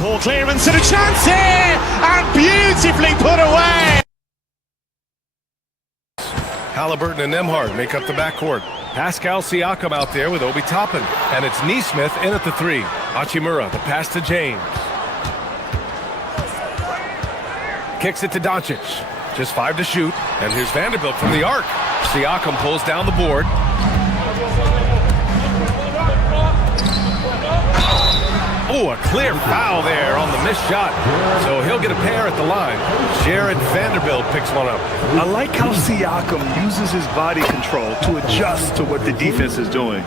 Poor clearance and a chance here, and beautifully put away. Halliburton and Nembhard make up the backcourt. Pascal Siakam out there with Obi Toppin. And it's Nesmith in at the 3. Hachimura, the pass to James. Kicks it to Doncic. Just 5 to shoot. And here's Vanderbilt from the arc. Siakam pulls down the board. Oh, a clear foul there on the missed shot. So he'll get a pair at the line. Jared Vanderbilt picks one up. I like how Siakam uses his body control to adjust to what the defense is doing.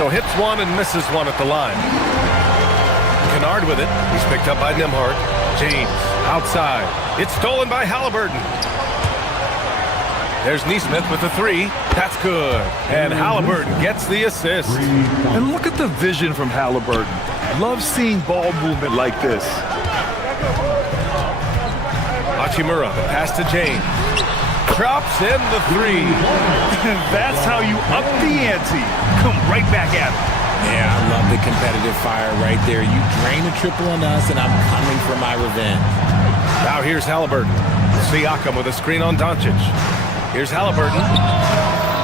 So hits one and misses one at the line. Kennard with it. He's picked up by Nembhard. James outside. It's stolen by Halliburton. There's Nesmith with the 3. That's good. And Halliburton gets the assist. And look at the vision from Halliburton. Love seeing ball movement like this. Hachimura, the pass to James. Drops in the 3. That's how you up the ante. Come right back at it. Yeah, I love the competitive fire right there. You drain a triple on us, and I'm coming for my revenge. Now here's Halliburton. Siakam with a screen on Doncic. Here's Halliburton.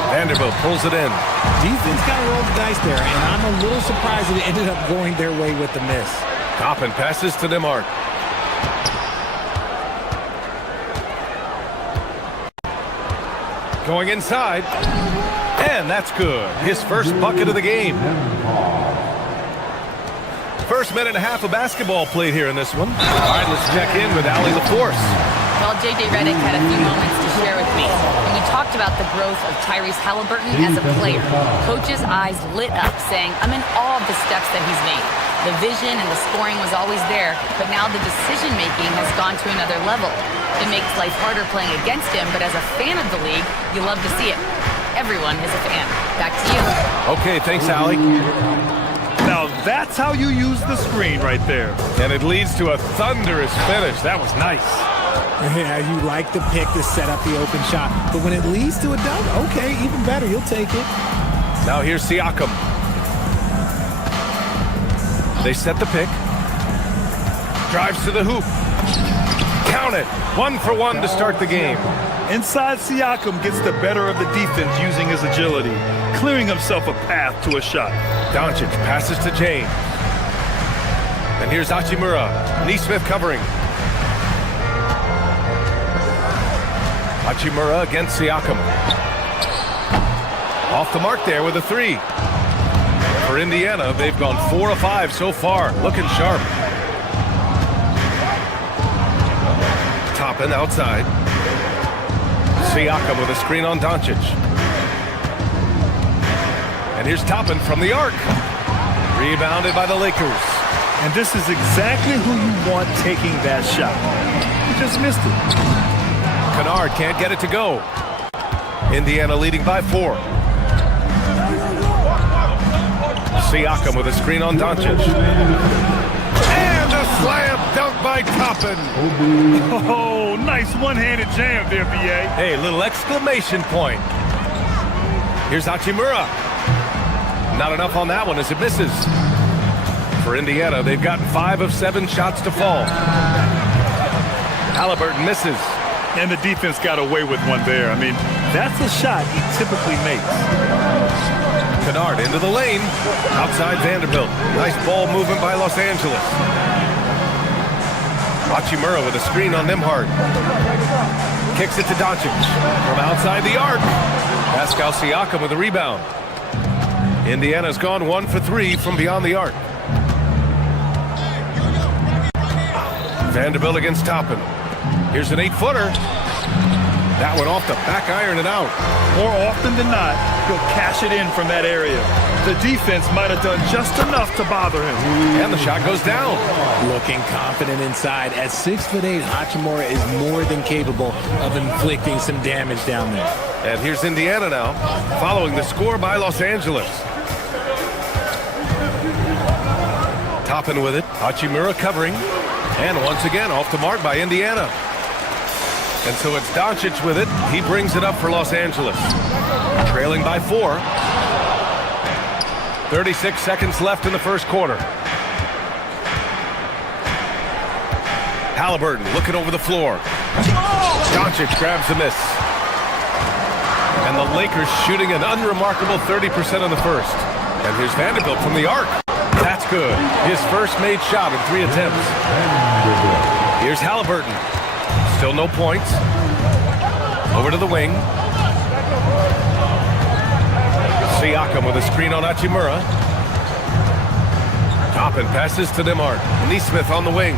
Vanderbilt pulls it in. Defense kind of rolled the dice there, and I'm a little surprised that it ended up going their way with the miss. Toppin passes to Nembhard. Going inside. And that's good. His first bucket of the game. First minute and a half of basketball played here in this one. All right, let's check in with Allie LaForce. Well, J.J. Redick had a few moments to share with me. And we talked about the growth of Tyrese Halliburton as a player. Coach's eyes lit up, saying, I'm in awe of the steps that he's made. The vision and the scoring was always there, but now the decision-making has gone to another level. It makes life harder playing against him, but as a fan of the league, you love to see it. Everyone is a fan. Back to you. Okay, thanks, Allie. Now that's how you use the screen right there. And it leads to a thunderous finish. That was nice. Yeah, you like the pick to set up the open shot. But when it leads to a dunk, okay, even better. You'll take it. Now here's Siakam. They set the pick. Drives to the hoop. Count it. 1 for 1 to start the game. Inside, Siakam gets the better of the defense using his agility, clearing himself a path to a shot. Doncic passes to James. And here's Hachimura. Nesmith covering. Hachimura against Siakam. Off the mark there with a 3. For Indiana, they've gone 4 of 5 so far. Looking sharp. Toppin outside. Siakam with a screen on Doncic. And here's Toppin from the arc. Rebounded by the Lakers. And this is exactly who you want taking that shot. He just missed it. Kennard can't get it to go. Indiana leading by 4. Siakam with a screen on Doncic. And a slam dunk by Toppin. Oh, nice one-handed jam there, B.A. Hey, little exclamation point. Here's Hachimura. Not enough on that one as it misses. For Indiana, they've gotten 5 of 7 shots to fall. Halliburton misses. And the defense got away with one there. I mean, that's a shot he typically makes. Kennard into the lane. Outside Vanderbilt. Nice ball movement by Los Angeles. Hachimura with a screen on Nembhard. Kicks it to Doncic. From outside the arc. Pascal Siakam with a rebound. Indiana's gone 1 for 3 from beyond the arc. Vanderbilt against Toppin. Here's an 8-footer. That one off the back iron and out. More often than not, he'll cash it in from that area. The defense might have done just enough to bother him. And the shot goes down. Looking confident inside. At 6'8", Hachimura is more than capable of inflicting some damage down there. And here's Indiana now, following the score by Los Angeles. Toppin with it. Hachimura covering. And once again, off the mark by Indiana. And so it's Doncic with it. He brings it up for Los Angeles. Trailing by 4. 36 seconds left in the first quarter. Halliburton looking over the floor. Doncic grabs the miss. And the Lakers shooting an unremarkable 30% in the first. And here's Vanderbilt from the arc. That's good. His first made shot in 3 attempts. Here's Halliburton. Still no points. Over to the wing. Siakam with a screen on Hachimura. Toppin passes to Nembhard. Neesmith on the wing.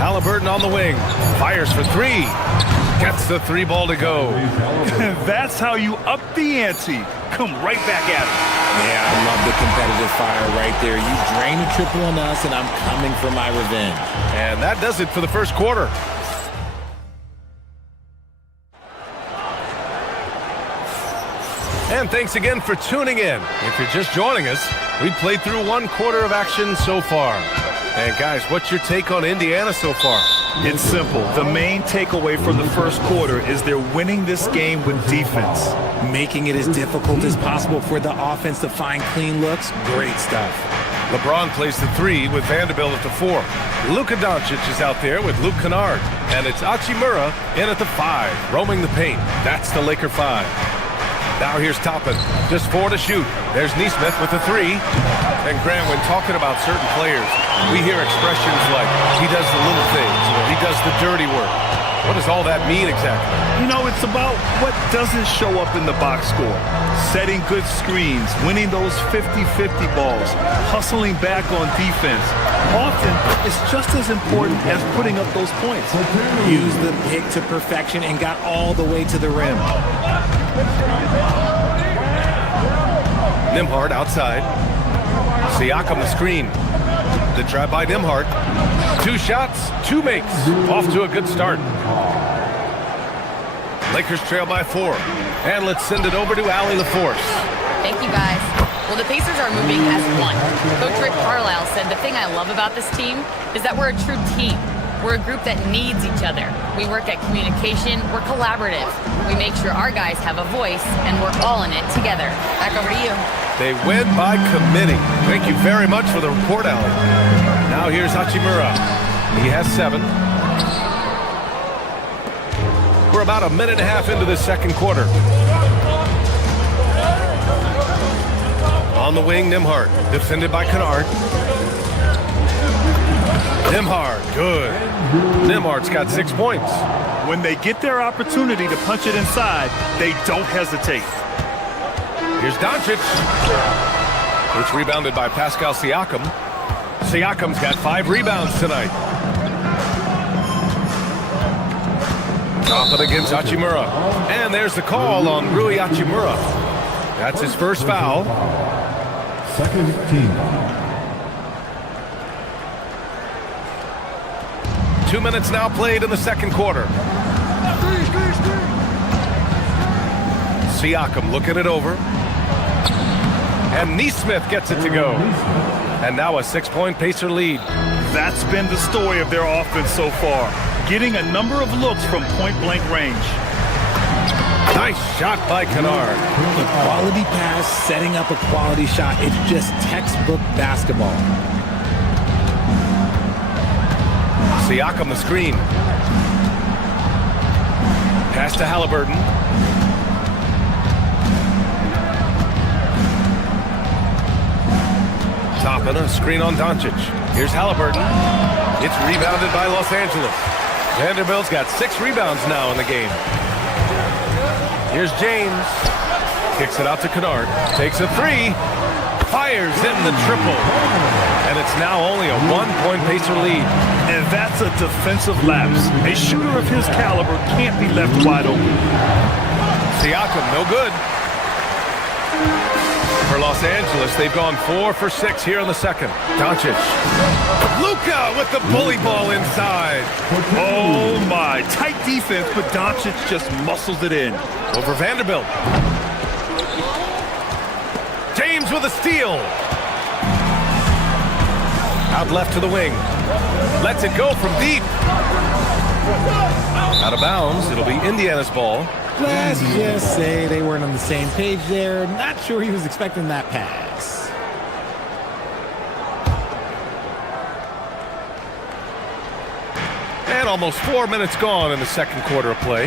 Halliburton on the wing. Fires for 3. Gets the 3 ball to go. That's how you up the ante. Come right back at it. Yeah, I love the competitive fire right there. You drain a triple on us, and I'm coming for my revenge. And that does it for the first quarter. And thanks again for tuning in. If you're just joining us, we've played through 1 quarter of action so far. And guys, what's your take on Indiana so far? It's simple. The main takeaway from the first quarter is they're winning this game with defense. Making it as difficult as possible for the offense to find clean looks. Great stuff. LeBron plays the 3 with Vanderbilt at the 4. Luka Doncic is out there with Luke Kennard. And it's Hachimura in at the 5, roaming the paint. That's the Laker 5. Now here's Toppin. Just 4 to shoot. There's Neesmith with the 3. And Graham, when talking about certain players, we hear expressions like, he does the little things, or he does the dirty work. What does all that mean exactly? You know, it's about what doesn't show up in the box score. Setting good screens, winning those 50-50 balls, hustling back on defense. Often, it's just as important as putting up those points. Used the pick to perfection and got all the way to the rim. Nembhard outside. Siakam the screen. The trap by Nembhard. 2 shots, 2 makes. Off to a good start. Lakers trail by 4. And let's send it over to Allie LaForce. Thank you, guys. Well, the Pacers are moving as one. Coach Rick Carlisle said the thing I love about this team is that we're a true team. We're a group that needs each other. We work at communication. We're collaborative. We make sure our guys have a voice, and we're all in it together. Back over to you. They win by committee. Thank you very much for the report, Allie. Now here's Hachimura. He has 7. We're about a minute and a half into the second quarter. On the wing, Nembhard. Defended by Kennard. Nembhard, good. Nembhard's got 6 points. When they get their opportunity to punch it inside, they don't hesitate. Here's Doncic. It's rebounded by Pascal Siakam. Siakam's got 5 rebounds tonight. Drop it against Hachimura. And there's the call on Rui Hachimura. That's his first foul. Second team. 2 minutes now played in the second quarter. Siakam looking it over. And Neesmith gets it to go. And now a 6-point Pacer lead. That's been the story of their offense so far. Getting a number of looks from point-blank range. Nice shot by Kennard. A quality pass, setting up a quality shot. It's just textbook basketball. Siakam the screen. Pass to Halliburton. Toppin, a screen on Doncic. Here's Halliburton. It's rebounded by Los Angeles. Vanderbilt's got 6 rebounds now in the game. Here's James. Kicks it out to Kennard. Takes a 3. Fires in the triple. And it's now only a 1-point Pacer lead. And that's a defensive lapse. A shooter of his caliber can't be left wide open. Siakam, no good. For Los Angeles, they've gone 4 for 6 here in the second. Doncic. Luka with the bully ball inside. Oh my, tight defense, but Doncic just muscles it in. Over Vanderbilt. James with a steal. Out left to the wing. Lets it go from deep. Out of bounds. It'll be Indiana's ball. Let's just say they weren't on the same page there. Not sure he was expecting that pass. And almost 4 minutes gone in the second quarter of play.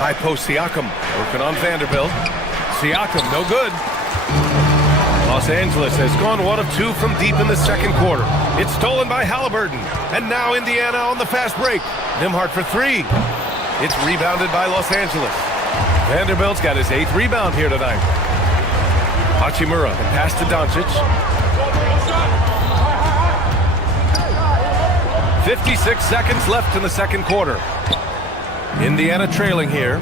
High post Siakam working on Vanderbilt. Siakam, no good. Los Angeles has gone 1 of 2 from deep in the second quarter. It's stolen by Halliburton. And now Indiana on the fast break. Nembhard for 3. It's rebounded by Los Angeles. Vanderbilt's got his 8th rebound here tonight. Hachimura, and pass to Doncic. 56 seconds left in the second quarter. Indiana trailing here.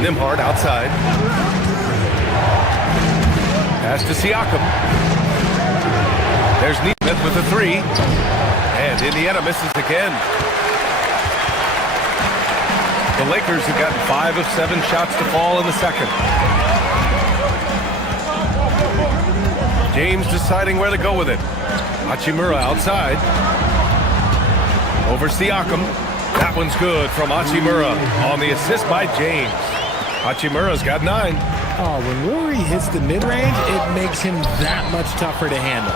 Nembhard outside. Pass to Siakam. There's Nesmith with a 3. And Indiana misses again. The Lakers have gotten 5 of 7 shots to fall in the second. James deciding where to go with it. Hachimura outside. Over Siakam. That one's good from Hachimura on the assist by James. Hachimura's got 9. Oh, when Rory hits the mid-range, it makes him that much tougher to handle.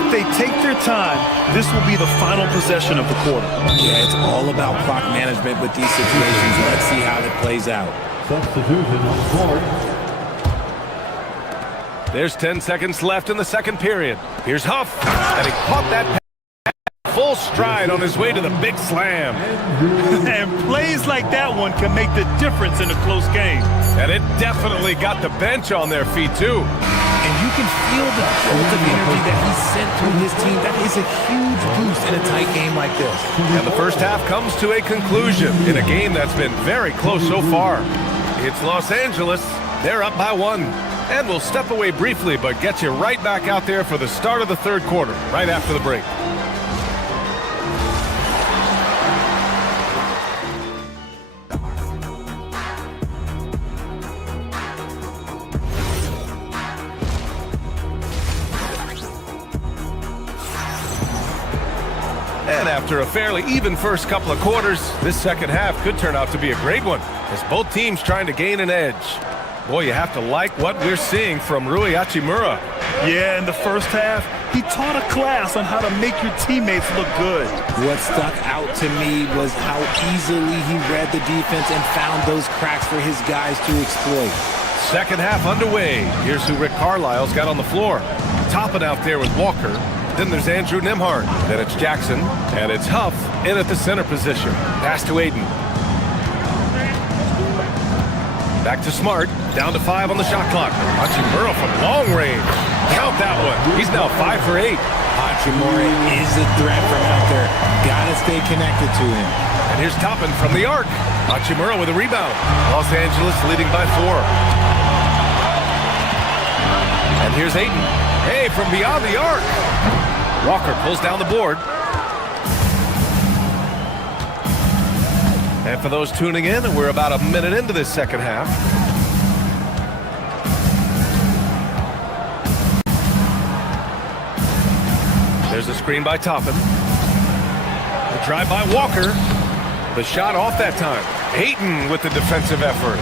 If they take their time, this will be the final possession of the quarter. Yeah, it's all about clock management with these situations. Let's see how it plays out. Substitution on the court. There's 10 seconds left in the second period. Here's Huff, and he caught that pass full stride on his way to the big slam. And plays like that one can make the difference in a close game. And it definitely got the bench on their feet, too. And you can feel the jolt of energy that he sent through his team. That is a huge boost in a tight game like this. And the first half comes to a conclusion in a game that's been very close so far. It's Los Angeles. They're up by 1. And we'll step away briefly, but get you right back out there for the start of the third quarter, right after the break. And after a fairly even first couple of quarters, this second half could turn out to be a great one, as both teams trying to gain an edge. Boy, you have to like what we're seeing from Rui Hachimura. Yeah, in the first half, he taught a class on how to make your teammates look good. What stuck out to me was how easily he read the defense and found those cracks for his guys to exploit. Second half underway. Here's who Rick Carlisle's got on the floor. Topping out there with Walker. Then there's Andrew Nembhard. Then it's Jackson. And it's Huff in at the center position. Pass to Aiden. Back to Smart. Down to 5 on the shot clock. Hachimura from long range. Count that one. He's now 5 for 8. Hachimura is a threat from out there. Gotta stay connected to him. And here's Toppin from the arc. Hachimura with a rebound. Los Angeles leading by 4. And here's Aiden. Hey, from beyond the arc. Walker pulls down the board. And for those tuning in, we're about a minute into this second half. There's a screen by Toppin. The drive by Walker. The shot off that time. Ayton with the defensive effort.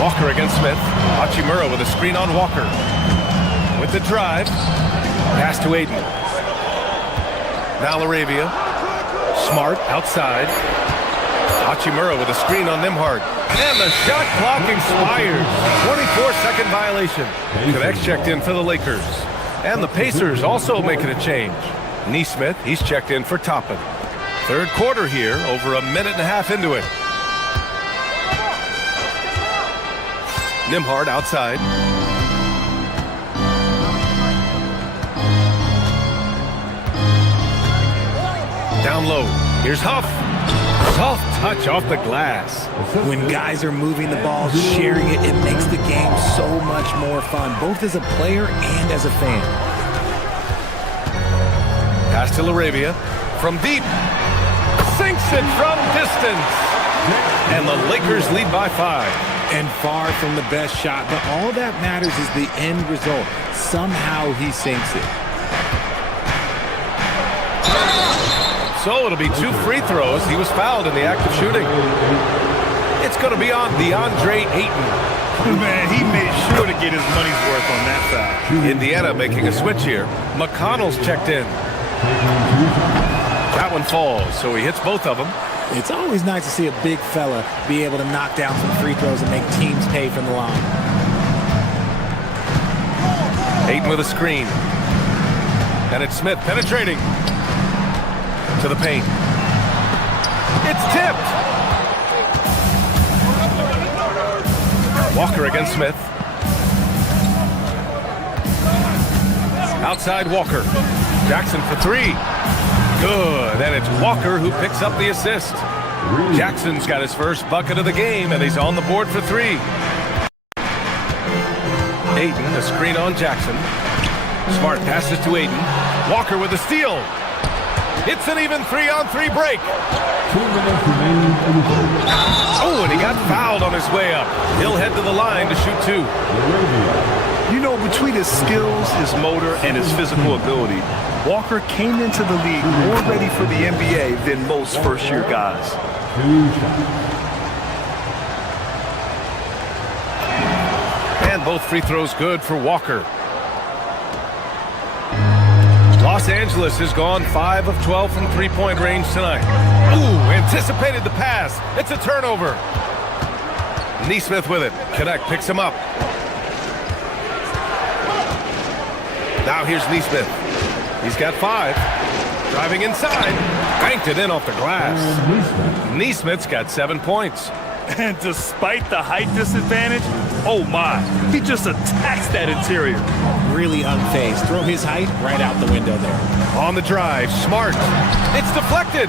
Walker against Smith. Hachimura with a screen on Walker. With the drive. Pass to Aiden. Now LaRavia. Smart outside. Hachimura with a screen on Nembhard. And the shot clock expires. 24-second violation. Connects checked in for the Lakers. And the Pacers also making a change. Nesmith, he's checked in for Toppin. Third quarter here, over a minute and a half into it. Nembhard outside. Down low. Here's Huff. Soft touch off the glass. When guys are moving the ball, sharing it, it makes the game so much more fun, both as a player and as a fan. Pass to LaRavia. From deep. Sinks it from distance. And the Lakers lead by 5. And far from the best shot, but all that matters is the end result. Somehow he sinks it. So it'll be 2 free throws. He was fouled in the act of shooting. It's going to be on DeAndre Ayton. Man, he made sure to get his money's worth on that foul. Indiana making a switch here. McConnell's checked in. That one falls, so he hits both of them. It's always nice to see a big fella be able to knock down some free throws and make teams pay from the line. Ayton with a screen. And it's Smith penetrating to the paint. It's tipped. Walker against Smith. Outside Walker. Jackson for 3. Good. And it's Walker who picks up the assist. Jackson's got his first bucket of the game, and he's on the board for 3. Ayton, a screen on Jackson. Smart passes to Ayton. Walker with a steal. It's an even 3-on-3 break. 2 minutes remaining in the third. Oh, and he got fouled on his way up. He'll head to the line to shoot 2. You know, between his skills, his motor, and his physical ability, Walker came into the league more ready for the NBA than most first-year guys. 2 shots. And both free throws good for Walker. Los Angeles has gone 5 of 12 from three-point range tonight. Ooh, anticipated the pass. It's a turnover. Nesmith with it. Connect picks him up. Now here's Nesmith. He's got 5. Driving inside. Banked it in off the glass. Nesmith's got 7 points. And despite the height disadvantage, oh my, he just attacks that interior. Really unfazed. Throw his height right out the window there. On the drive, Smart. It's deflected.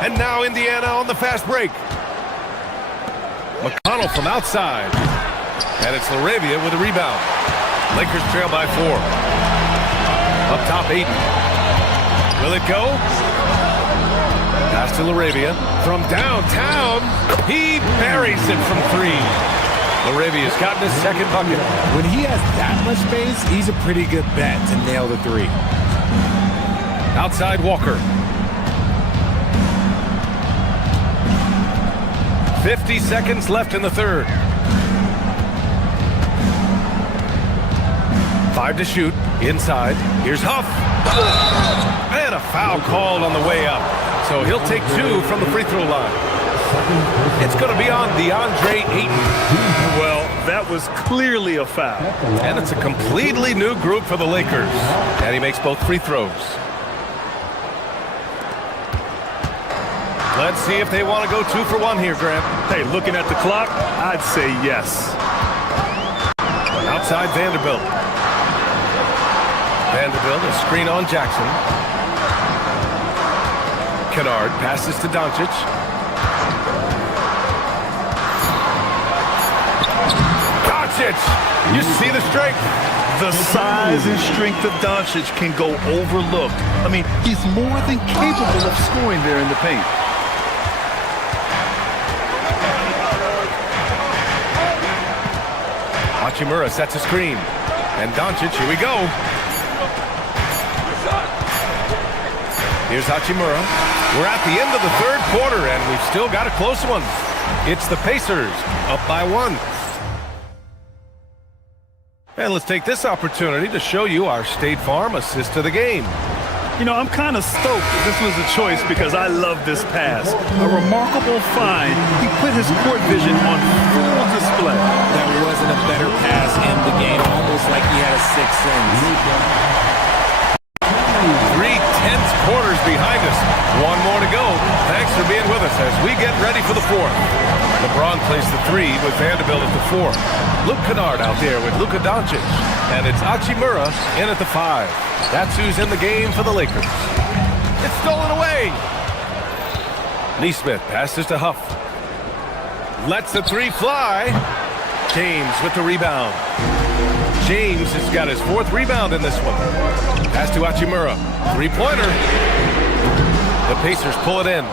And now Indiana on the fast break. McConnell from outside. And it's LaRavia with a rebound. Lakers trail by 4. Up top, Ayton. Will it go? Pass to LaRavia. From downtown, he buries it from 3. LaRavia's gotten his second bucket. When he has that much space, he's a pretty good bet to nail the 3. Outside Walker. 50 seconds left in the third. 5 to shoot. Inside. Here's Huff. And a foul called on the way up. So he'll take 2 from the free throw line. It's going to be on DeAndre Ayton. Well, that was clearly a foul. And it's a completely new group for the Lakers. And he makes both free throws. Let's see if they want to go 2 for 1 here, Grant. Hey, looking at the clock, I'd say yes. Outside Vanderbilt. Vanderbilt, a screen on Jackson. Kennard passes to Doncic. Doncic! You see the strength. The size and strength of Doncic can go overlooked. I mean, he's more than capable of scoring there in the paint. Hachimura sets a screen. And Doncic, here we go. Here's Hachimura. We're at the end of the third quarter, and we've still got a close one. It's the Pacers, up by 1. And let's take this opportunity to show you our State Farm assist to the game. You know, I'm kind of stoked this was a choice because I love this pass. A remarkable find. He put his court vision on full display. That wasn't a better pass in the game, almost like he had a 6th sense. 3 tense quarters behind us. 1 more to go. Thanks for being with us as we get ready for the 4th. LeBron plays the 3 with Vanderbilt at the 4. Luke Kennard out there with Luka Doncic. And it's Hachimura in at the 5. That's who's in the game for the Lakers. It's stolen away. Nesmith passes to Huff. Lets the 3 fly. James with the rebound. James has got his 4th rebound in this one. Pass to Hachimura. 3-pointer. The Pacers pull it in.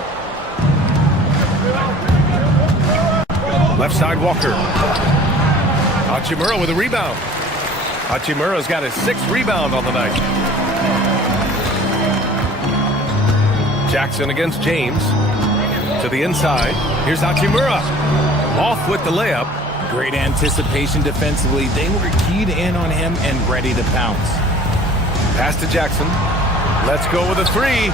Left side Walker. Hachimura with a rebound. Hachimura's got his 6th rebound on the night. Jackson against James. To the inside. Here's Hachimura. Off with the layup. Great anticipation defensively. They were keyed in on him and ready to pounce. Pass to Jackson. Let's go with a three.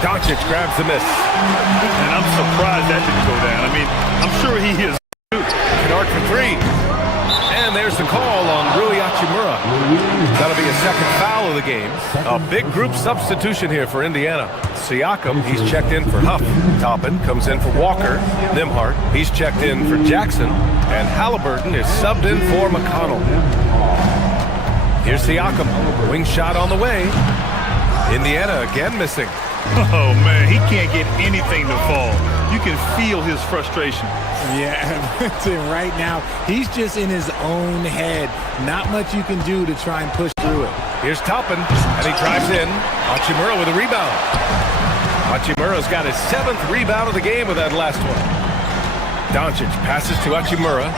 Doncic grabs the miss. And I'm surprised that didn't go down. I mean, I'm sure he is. Kennard for three. And there's the call on Rui Hachimura. That'll be a second foul of the game. A big group substitution here for Indiana. Siakam, he's checked in for Huff. Toppin comes in for Walker. Nembhard, he's checked in for Jackson. And Halliburton is subbed in for McConnell. Here's Siakam. Wing shot on the way. Indiana again missing. Oh, man, he can't get anything to fall. You can feel his frustration. Yeah, right now, he's just in his own head. Not much you can do to try and push through it. Here's Toppin, and he drives in. Hachimura with a rebound. Hachimura's got his 7th rebound of the game with that last one. Doncic passes to Hachimura.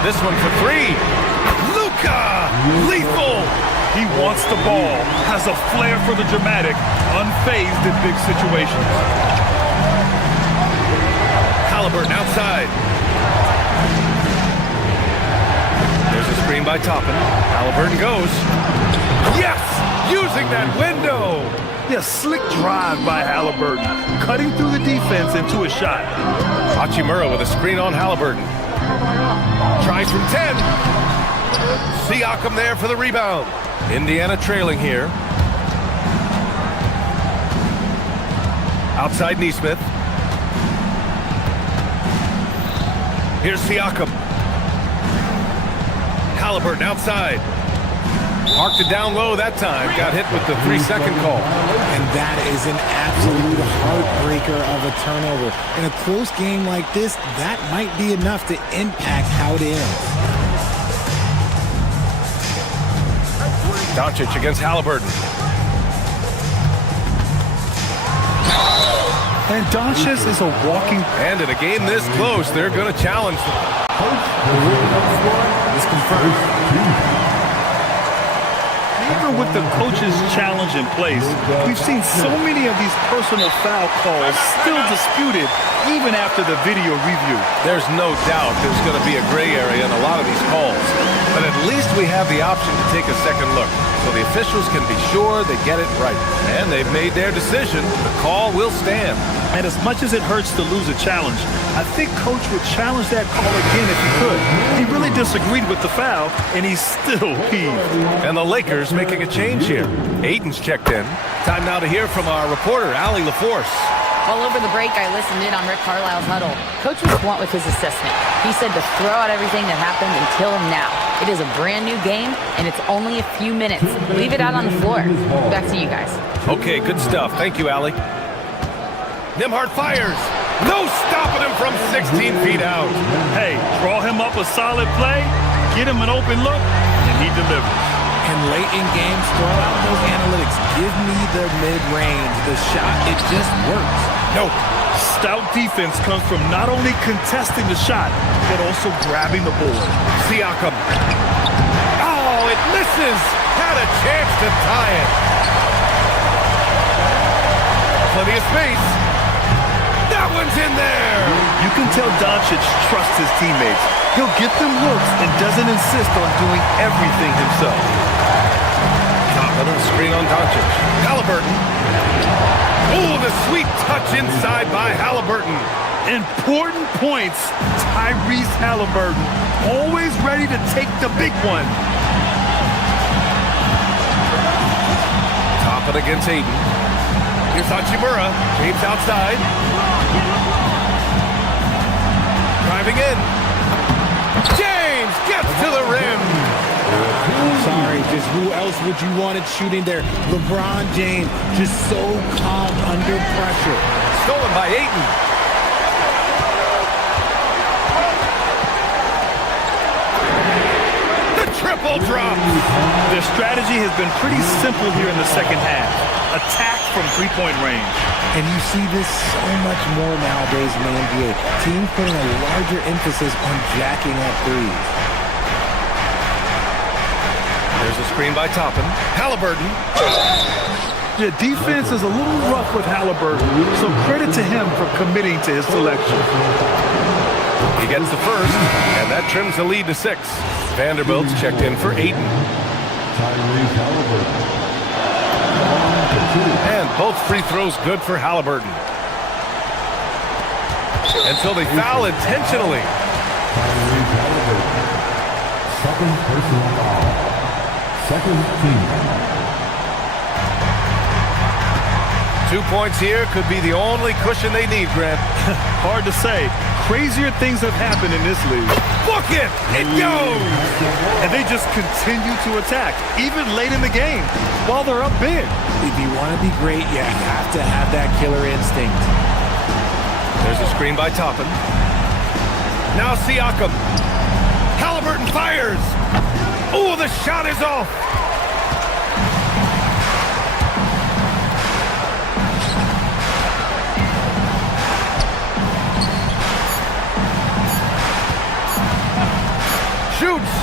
This one for three. Luka! Lethal! He wants the ball, has a flair for the dramatic, unfazed in big situations. Halliburton outside. There's a screen by Toppin. Halliburton goes. Yes! Using that window! Yeah, slick drive by Halliburton, cutting through the defense into a shot. Hachimura with a screen on Halliburton. Tries from 10. Siakam there for the rebound. Indiana trailing here. Outside Nesmith. Here's Siakam. Halliburton outside. Marked it down low that time. Got hit with the 3-second call. And that is an absolute heartbreaker of a turnover. In a close game like this, that might be enough to impact how it ends. Doncic against Halliburton. And Doncic is a walking... And in a game this close, they're going to challenge them. It's confirmed. Even with the coach's challenge in place, we've seen so many of these personal foul calls still disputed even after the video review. There's no doubt there's going to be a gray area in a lot of these calls. But at least we have the option to take a second look, so the officials can be sure they get it right. And they've made their decision. The call will stand. And as much as it hurts to lose a challenge, I think Coach would challenge that call again if he could. He really disagreed with the foul, and he's still peeved. And the Lakers making a change here. Aiden's checked in. Time now to hear from our reporter, Allie LaForce. Well, over the break, I listened in on Rick Carlisle's huddle. Coach was blunt with his assessment. He said to throw out everything that happened until now. It is a brand new game, and it's only a few minutes. Leave it out on the floor. Back to you guys. Okay, good stuff. Thank you, Allie. Nembhard fires. No stopping him from 16 feet out. Hey, draw him up a solid play, get him an open look, and he delivers. And late in games, throw out those analytics. Give me the mid-range. The shot, it just works. No. Stout defense comes from not only contesting the shot, but also grabbing the board. Siakam. Oh, it misses. Had a chance to tie it. Plenty of space. That one's in there. You can tell Doncic trusts his teammates. He'll get them looks and doesn't insist on doing everything himself. Another screen on Doncic. Halliburton. Oh, the sweet touch inside by Halliburton. Important points. Tyrese Halliburton, always ready to take the big one. Toppin against Aiden. Here's Hachimura. James outside. Driving in. James gets to the rim. Sorry, just who else would you want it shooting there? LeBron James, just so calm under pressure. Stolen by Ayton. The triple drop. Their strategy has been pretty simple here in the second half. Attack from three-point range. And you see this so much more nowadays in the NBA. Teams putting a larger emphasis on jacking up threes. There's a screen by Toppin. Halliburton. Yeah, defense is a little rough with Halliburton, so credit to him for committing to his selection. He gets the first, and that trims the lead to 6. Vanderbilt's checked in for Ayton. Tyrese Halliburton. And both free throws good for Halliburton. Until they foul intentionally. Tyrese Halliburton. Second personal foul. Second team. 2 points here could be the only cushion they need, Grant. Hard to say. Crazier things have happened in this league. Book it! It goes! And they just continue to attack, even late in the game, while they're up big. If you want to be great, you have to have that killer instinct. There's a screen by Toppin. Now Siakam. Halliburton fires! Oh, the shot is off! Shoots!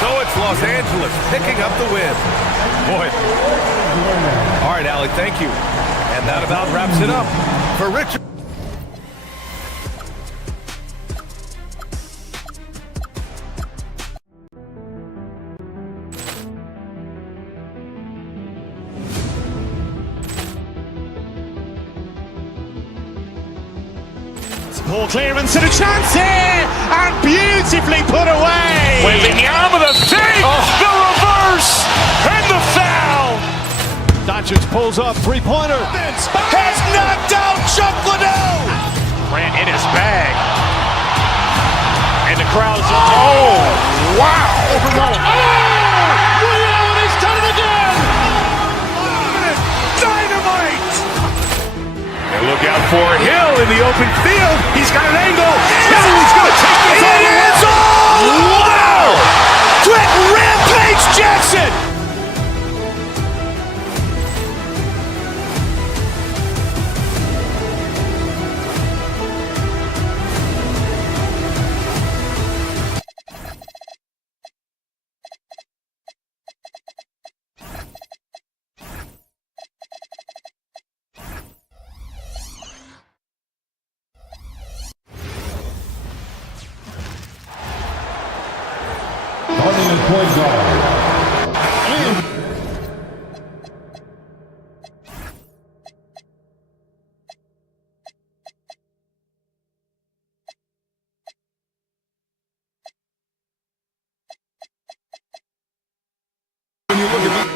So it's Los Angeles picking up the win. Boy. All right, Allie, thank you. And that about wraps it up for Richard. Ball clearance and a chance here, and beautifully put away. Wembanyama the fake, the reverse, and the foul. Doncic pulls up, three-pointer. Has knocked out Chuck Liddell. Grant in his bag. And the crowd's wow. Liddell, he's done it again. Dynamite. And look out for Hill in the open field. He's got an angle. He's going to take this all the way. Wow! Quick Rampage Jackson. Starting at point guard. When you look at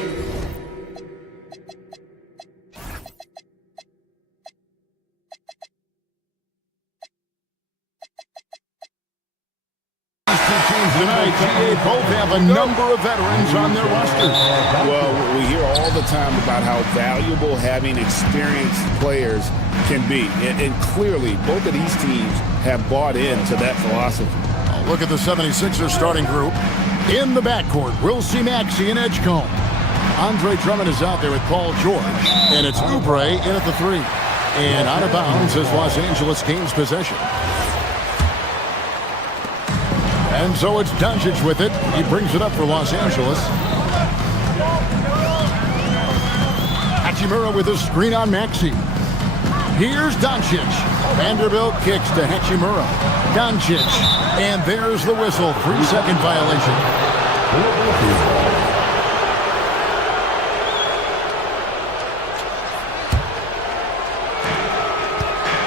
tonight, GA both have a number of veterans on their rosters. Well, we hear all the time about how valuable having experienced players can be. And clearly, both of these teams have bought into that philosophy. Look at the 76ers starting group. In the backcourt, we'll see Maxey and Edgecombe. Andre Drummond is out there with Paul George. And it's Oubre in at the 3. And out of bounds as Los Angeles gains possession. And so it's Doncic with it. He brings it up for Los Angeles. Hachimura with a screen on Maxey. Here's Doncic. Vanderbilt kicks to Hachimura. Doncic. And there's the whistle. 3-second violation.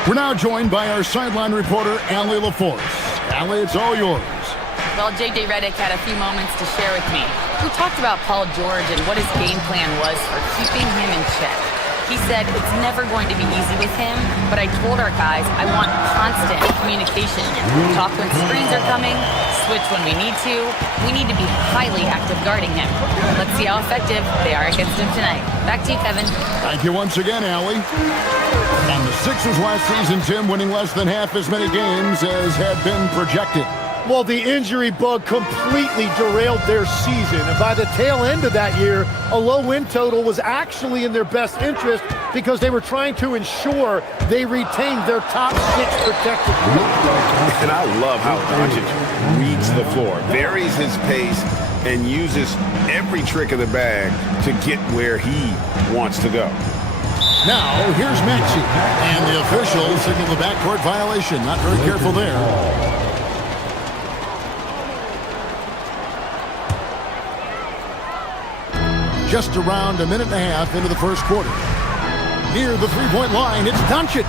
We're now joined by our sideline reporter, Allie LaForce. Allie, it's all yours. Well, J.J. Redick had a few moments to share with me. We talked about Paul George and what his game plan was for keeping him in check. He said it's never going to be easy with him, but I told our guys I want constant communication. Talk when screens are coming, switch when we need to. We need to be highly active guarding him. Let's see how effective they are against him tonight. Back to you, Kevin. Thank you once again, Allie. And the Sixers last season, Tim, winning less than half as many games as had been projected. Well, the injury bug completely derailed their season. And by the tail end of that year, a low win total was actually in their best interest because they were trying to ensure they retained their top 6 protected group. And I love how Doncic reads the floor, varies his pace, and uses every trick of the bag to get where he wants to go. Now, here's Maxey. And the officials signal the backcourt violation. Not very careful there. Just around a minute and a half into the first quarter. Near the three-point line, it's Doncic.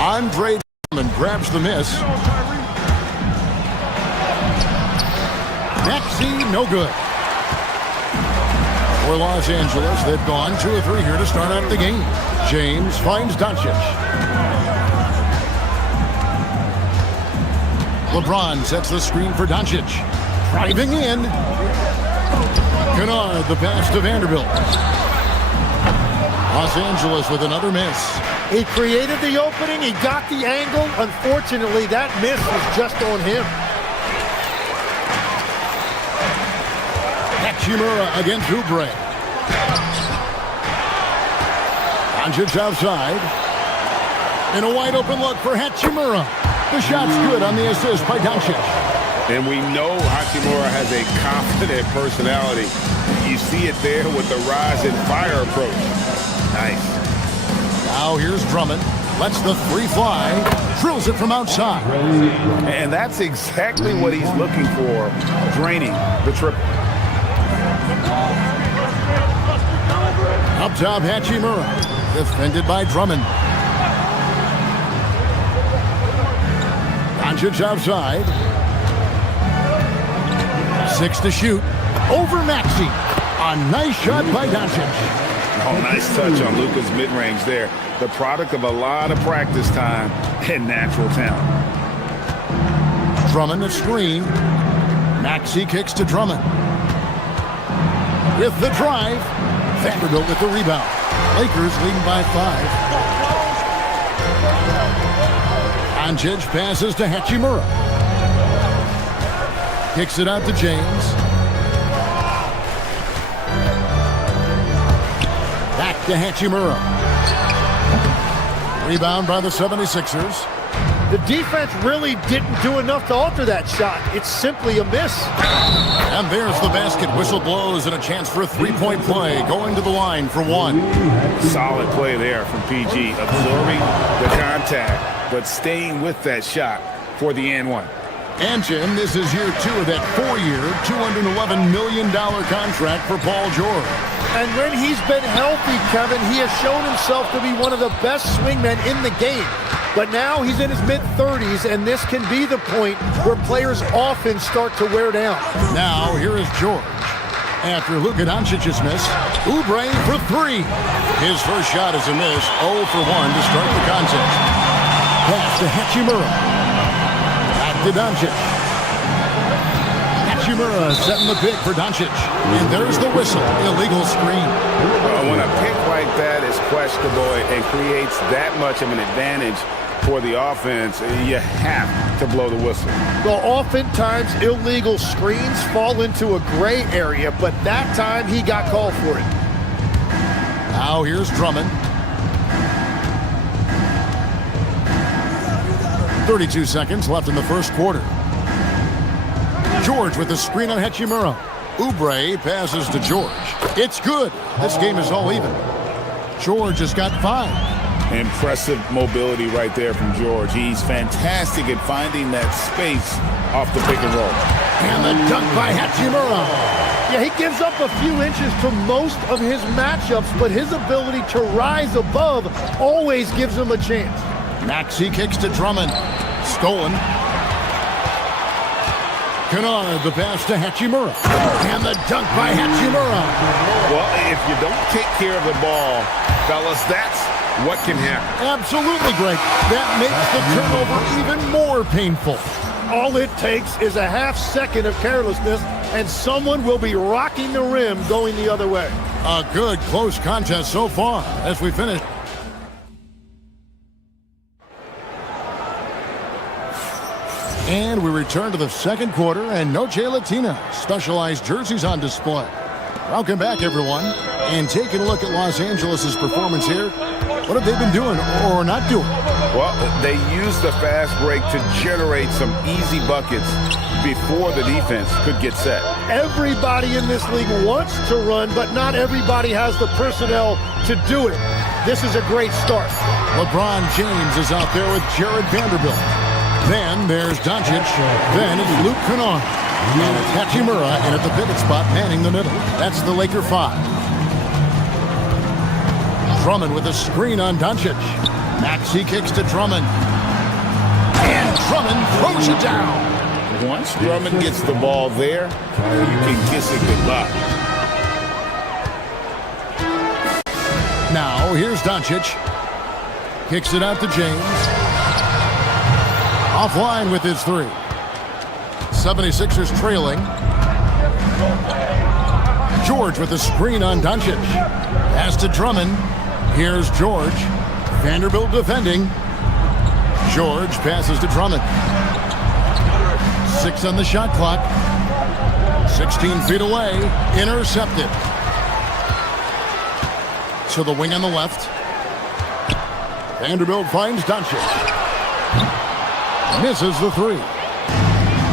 Andre Drummond grabs the miss. Maxey, no good. For Los Angeles, they've gone 2 of 3 here to start out the game. James finds Doncic. LeBron sets the screen for Doncic. Driving in. Kennard, the pass to Vanderbilt. Los Angeles with another miss. He created the opening. He got the angle. Unfortunately, that miss was just on him. Hachimura against Oubre. Doncic outside. And a wide open look for Hachimura. The shot's good on the assist by Doncic. And we know Hachimura has a confident personality. You see it there with the rise and fire approach. Nice. Now here's Drummond. Lets the three fly. Drills it from outside. And that's exactly what he's looking for, draining the triple. Up top, Hachimura. Defended by Drummond. Doncic outside. 6 to shoot. Over Maxey. A nice shot by Doncic. Oh, nice touch on Luka's mid-range there. The product of a lot of practice time and natural talent. Drummond a screen. Maxey kicks to Drummond. With the drive. Vanderbilt with the rebound. Lakers leading by 5. Doncic passes to Hachimura. Kicks it out to James. Back to Hachimura. Rebound by the 76ers. The defense really didn't do enough to alter that shot. It's simply a miss. And there's the basket. Whistle blows and a chance for a three-point play. Going to the line for 1. Solid play there from PG. Absorbing the contact, but staying with that shot for the and 1. And Jim, this is year 2 of that 4-year, $211 million contract for Paul George. And when he's been healthy, Kevin, he has shown himself to be one of the best swingmen in the game. But now he's in his mid-30s, and this can be the point where players often start to wear down. Now, here is George. After Luka Doncic's miss, Oubre for 3. His first shot is a miss, 0 for 1 to start the contest. Pass to Hachimura. Back to Doncic. Hachimura setting the pick for Doncic. And there's the whistle, illegal screen. When a pick like that is questionable and creates that much of an advantage for the offense, you have to blow the whistle. Well, oftentimes illegal screens fall into a gray area, but that time he got called for it. Now here's Drummond. 32 seconds left in the first quarter. George with the screen on Hachimura. Oubre passes to George. It's good. This game is all even. George has got 5. Impressive mobility right there from George. He's fantastic at finding that space off the pick and roll. And the dunk by Hachimura. Yeah, he gives up a few inches to most of his matchups, but his ability to rise above always gives him a chance. Maxey kicks to Drummond. Stolen. Kennard, the pass to Hachimura. And the dunk by Hachimura. Well, if you don't take care of the ball, fellas, that's what can happen. Absolutely, Greg. That makes the turnover even more painful. All it takes is a half second of carelessness, and someone will be rocking the rim going the other way. A good close contest so far as we finish. And we return to the second quarter, and Noche Latina specialized jerseys on display. Welcome back, everyone. And taking a look at Los Angeles' performance here, what have they been doing or not doing? Well, they used the fast break to generate some easy buckets before the defense could get set. Everybody in this league wants to run, but not everybody has the personnel to do it. This is a great start. LeBron James is out there with Jared Vanderbilt. Then there's Doncic. Then it's Luke Kennard. And it's Hachimura in at the pivot spot, manning the middle. That's the Laker 5. Drummond with a screen on Doncic. Maxey kicks to Drummond. And Drummond throws it down. Once Drummond gets the ball there, you can kiss it goodbye. Now, here's Doncic. Kicks it out to James. Offline with his 3. 76ers trailing. George with a screen on Doncic. Pass to Drummond. Here's George. Vanderbilt defending. George passes to Drummond. 6 on the shot clock. 16 feet away. Intercepted. To the wing on the left. Vanderbilt finds Doncic. Misses the 3.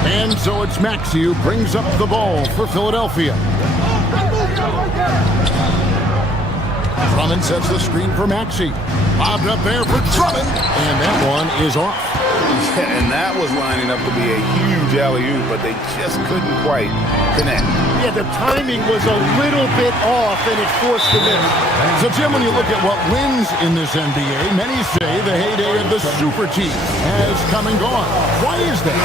And so it's Maxey who brings up the ball for Philadelphia. Drummond sets the screen for Maxey. Bobbed up there for Drummond. And that one is off. And that was lining up to be a huge alley-oop, but they just couldn't quite connect. Yeah, the timing was a little bit off, and it forced them in. So, Jim, when you look at what wins in this NBA, many say the heyday of the super team has come and gone. Why is that?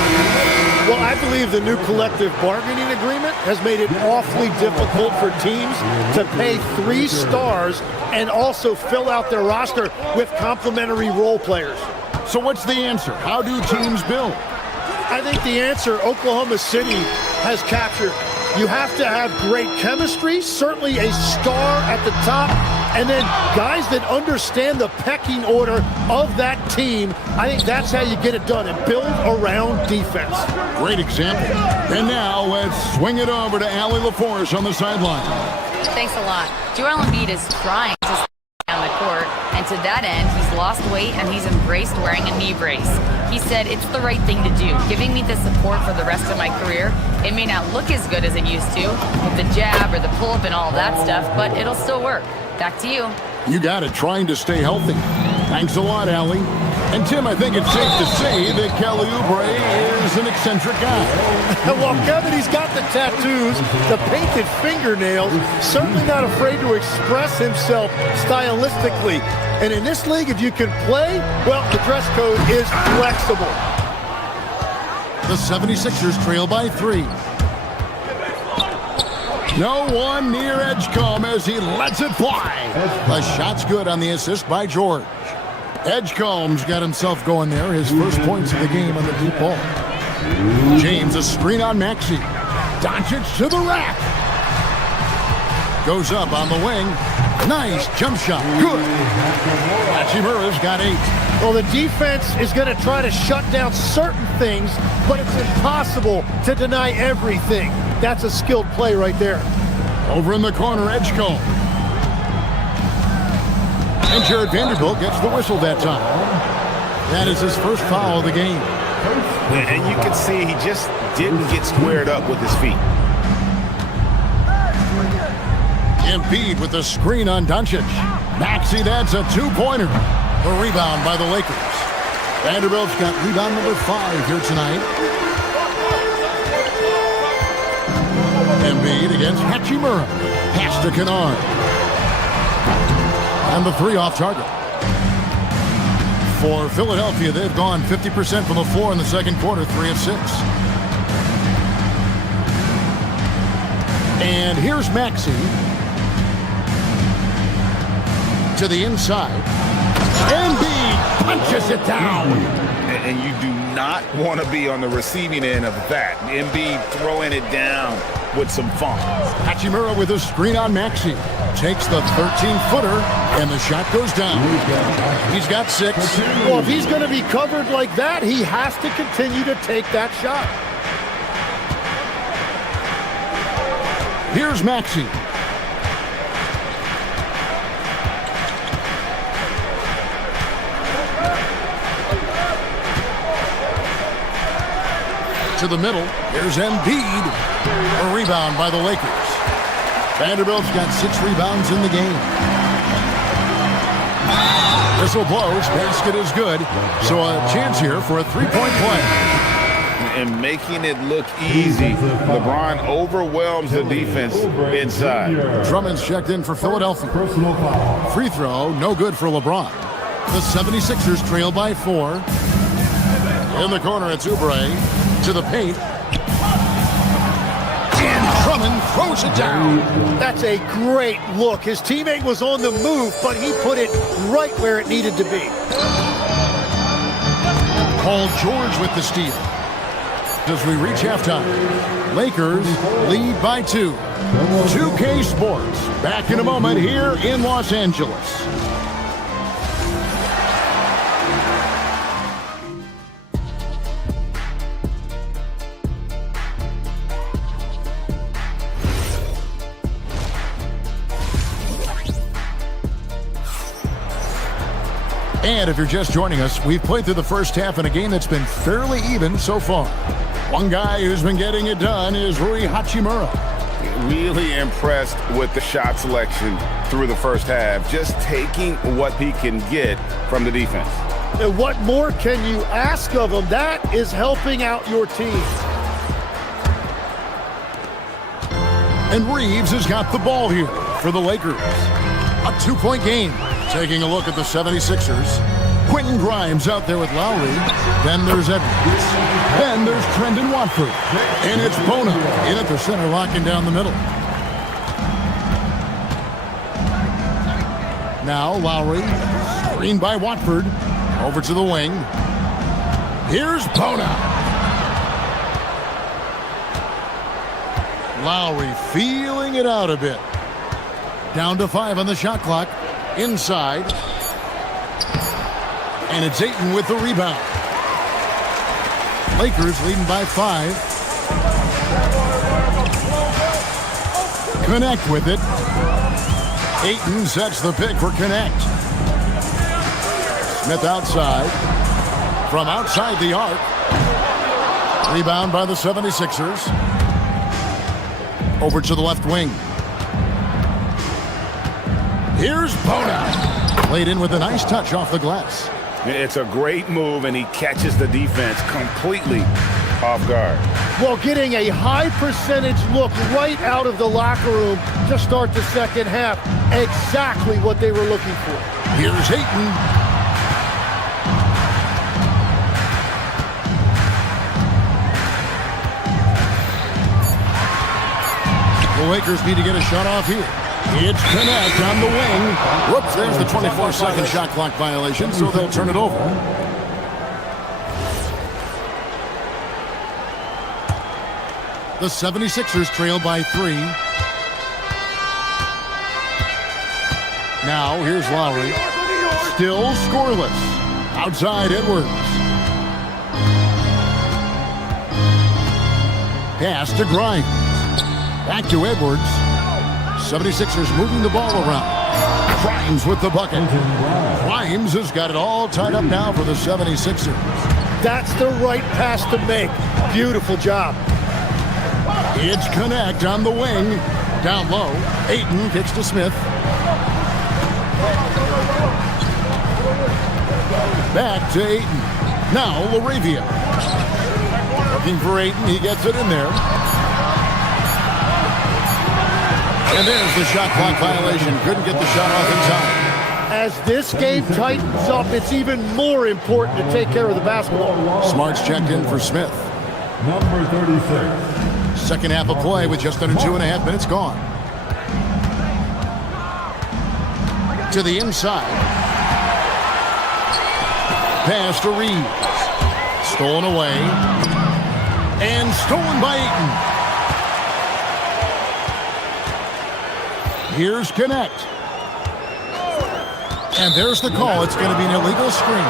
Well, I believe the new collective bargaining agreement has made it awfully difficult for teams to pay 3 stars and also fill out their roster with complementary role players. So what's the answer? How do teams build? I think the answer Oklahoma City has captured. You have to have great chemistry, certainly a star at the top, and then guys that understand the pecking order of that team. I think that's how you get it done and build around defense. Great example. And now let's swing it over to Allie LaForce on the sideline. Thanks a lot. Joel Embiid is trying to stay on the court, and to that end, he's lost weight and he's embraced wearing a knee brace. He said, "It's the right thing to do, giving me the support for the rest of my career. It may not look as good as it used to, with the jab or the pull-up and all that stuff, but it'll still work." Back to you. You got it, trying to stay healthy. Thanks a lot, Allie. And Tim, I think it's safe to say that Kelly Oubre is an eccentric guy. Well, Kevin, he's got the tattoos, the painted fingernails, certainly not afraid to express himself stylistically. And in this league, if you can play, well, the dress code is flexible. The 76ers trail by 3. No one near Edgecombe as he lets it fly. The shot's good on the assist by George. Edgecombe's got himself going there. His first points of the game on the deep ball. James, a screen on Maxey. Doncic to the rack. Goes up on the wing. Nice jump shot. Good. Hachimura's got 8. Well, the defense is going to try to shut down certain things, but it's impossible to deny everything. That's a skilled play right there. Over in the corner, Edgecombe. And Jared Vanderbilt gets the whistle that time. That is his first foul of the game. And you can see he just didn't get squared up with his feet. Embiid with the screen on Doncic. Maxey, that's a 2-pointer. The rebound by the Lakers. Vanderbilt's got rebound number 5 here tonight. Embiid against Hachimura. Pass to Kennard. And the 3 off target. For Philadelphia, they've gone 50% from the floor in the second quarter, 3 of 6. And here's Maxey. To the inside. Embiid punches it down. And you do not want to be on the receiving end of that. Embiid throwing it down with some funk. Hachimura with a screen on Maxey. Takes the 13-footer, and the shot goes down. He's got 6. Well, if he's going to be covered like that, he has to continue to take that shot. Here's Maxey. to the middle. Here's Embiid. A rebound by the Lakers. Vanderbilt's got 6 rebounds in the game. Whistle blows. Basket is good. So a chance here for a three-point play. And making it look easy. LeBron overwhelms the defense inside. Drummond's checked in for Philadelphia. Free throw, no good for LeBron. The 76ers trail by 4. In the corner, it's Oubre to the paint. And Drummond throws it down. That's a great look. His teammate was on the move, but he put it right where it needed to be. Paul George with the steal. As we reach halftime, Lakers lead by 2. 2K Sports back in a moment here in Los Angeles. And if you're just joining us, we've played through the first half in a game that's been fairly even so far. One guy who's been getting it done is Rui Hachimura. Really impressed with the shot selection through the first half, just taking what he can get from the defense. And what more can you ask of him? That is helping out your team. And Reeves has got the ball here for the Lakers. A 2-point game. Taking a look at the 76ers. Quentin Grimes out there with Lowry. Then there's Edwards. Then there's Trendon Watford. And it's Bona in at the center, locking down the middle. Now Lowry, screened by Watford. Over to the wing. Here's Bona. Lowry feeling it out a bit. Down to 5 on the shot clock. Inside. And it's Ayton with the rebound. Lakers leading by 5. Connect with it. Ayton sets the pick for Connect. Smith outside. From outside the arc. Rebound by the 76ers. Over to the left wing. Here's Bona. Played in with a nice touch off the glass. It's a great move, and he catches the defense completely off guard. Well, getting a high percentage look right out of the locker room to start the second half. Exactly what they were looking for. Here's Ayton. The Lakers need to get a shot off here. It's Connect on the wing. Whoops, there's the 24-second shot clock violation, so they'll turn it over. The 76ers trail by 3. Now, here's Lowry. Still scoreless. Outside Edwards. Pass to Grimes. Back to Edwards. 76ers moving the ball around. Grimes with the bucket. Grimes has got it all tied up now for the 76ers. That's the right pass to make. Beautiful job. It's Connect on the wing. Down low. Ayton kicks to Smith. Back to Ayton. Now Laravia. Looking for Ayton. He gets it in there. And there's the shot clock violation. Couldn't get the shot off in time. As this game tightens up, it's even more important to take care of the basketball. Smart's checked in for Smith. Number 36. Second half of play with just under 2.5 minutes gone. To the inside. Pass to Reeves. Stolen away. And stolen by Ayton. Here's Connect. And there's the call. It's going to be an illegal screen.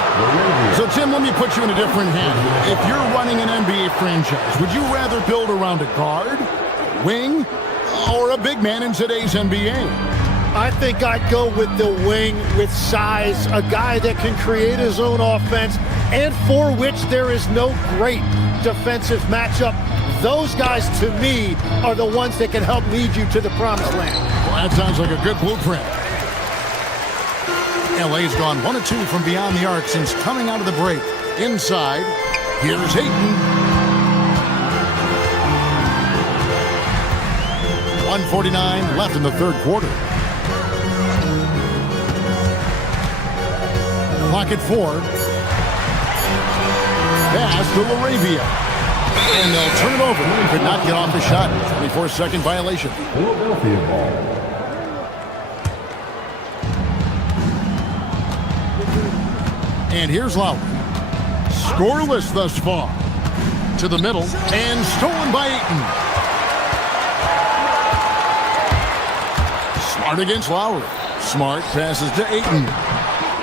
So, Tim, let me put you in a different hand. If you're running an NBA franchise, would you rather build around a guard, wing, or a big man in today's NBA? I think I'd go with the wing with size, a guy that can create his own offense and for which there is no great defensive matchup. Those guys, to me, are the ones that can help lead you to the promised land. Well, that sounds like a good blueprint. LA's gone 1 of 2 from beyond the arc since coming out of the break. Inside, here's Ayton. 1:49 left in the third quarter. Clock at 4. Pass to Laravia. And they'll turn it over. Could not get off the shot. 24-second violation. Philadelphia ball. And here's Lowry. Scoreless thus far. To the middle. And stolen by Ayton. Smart against Lowry. Smart passes to Ayton.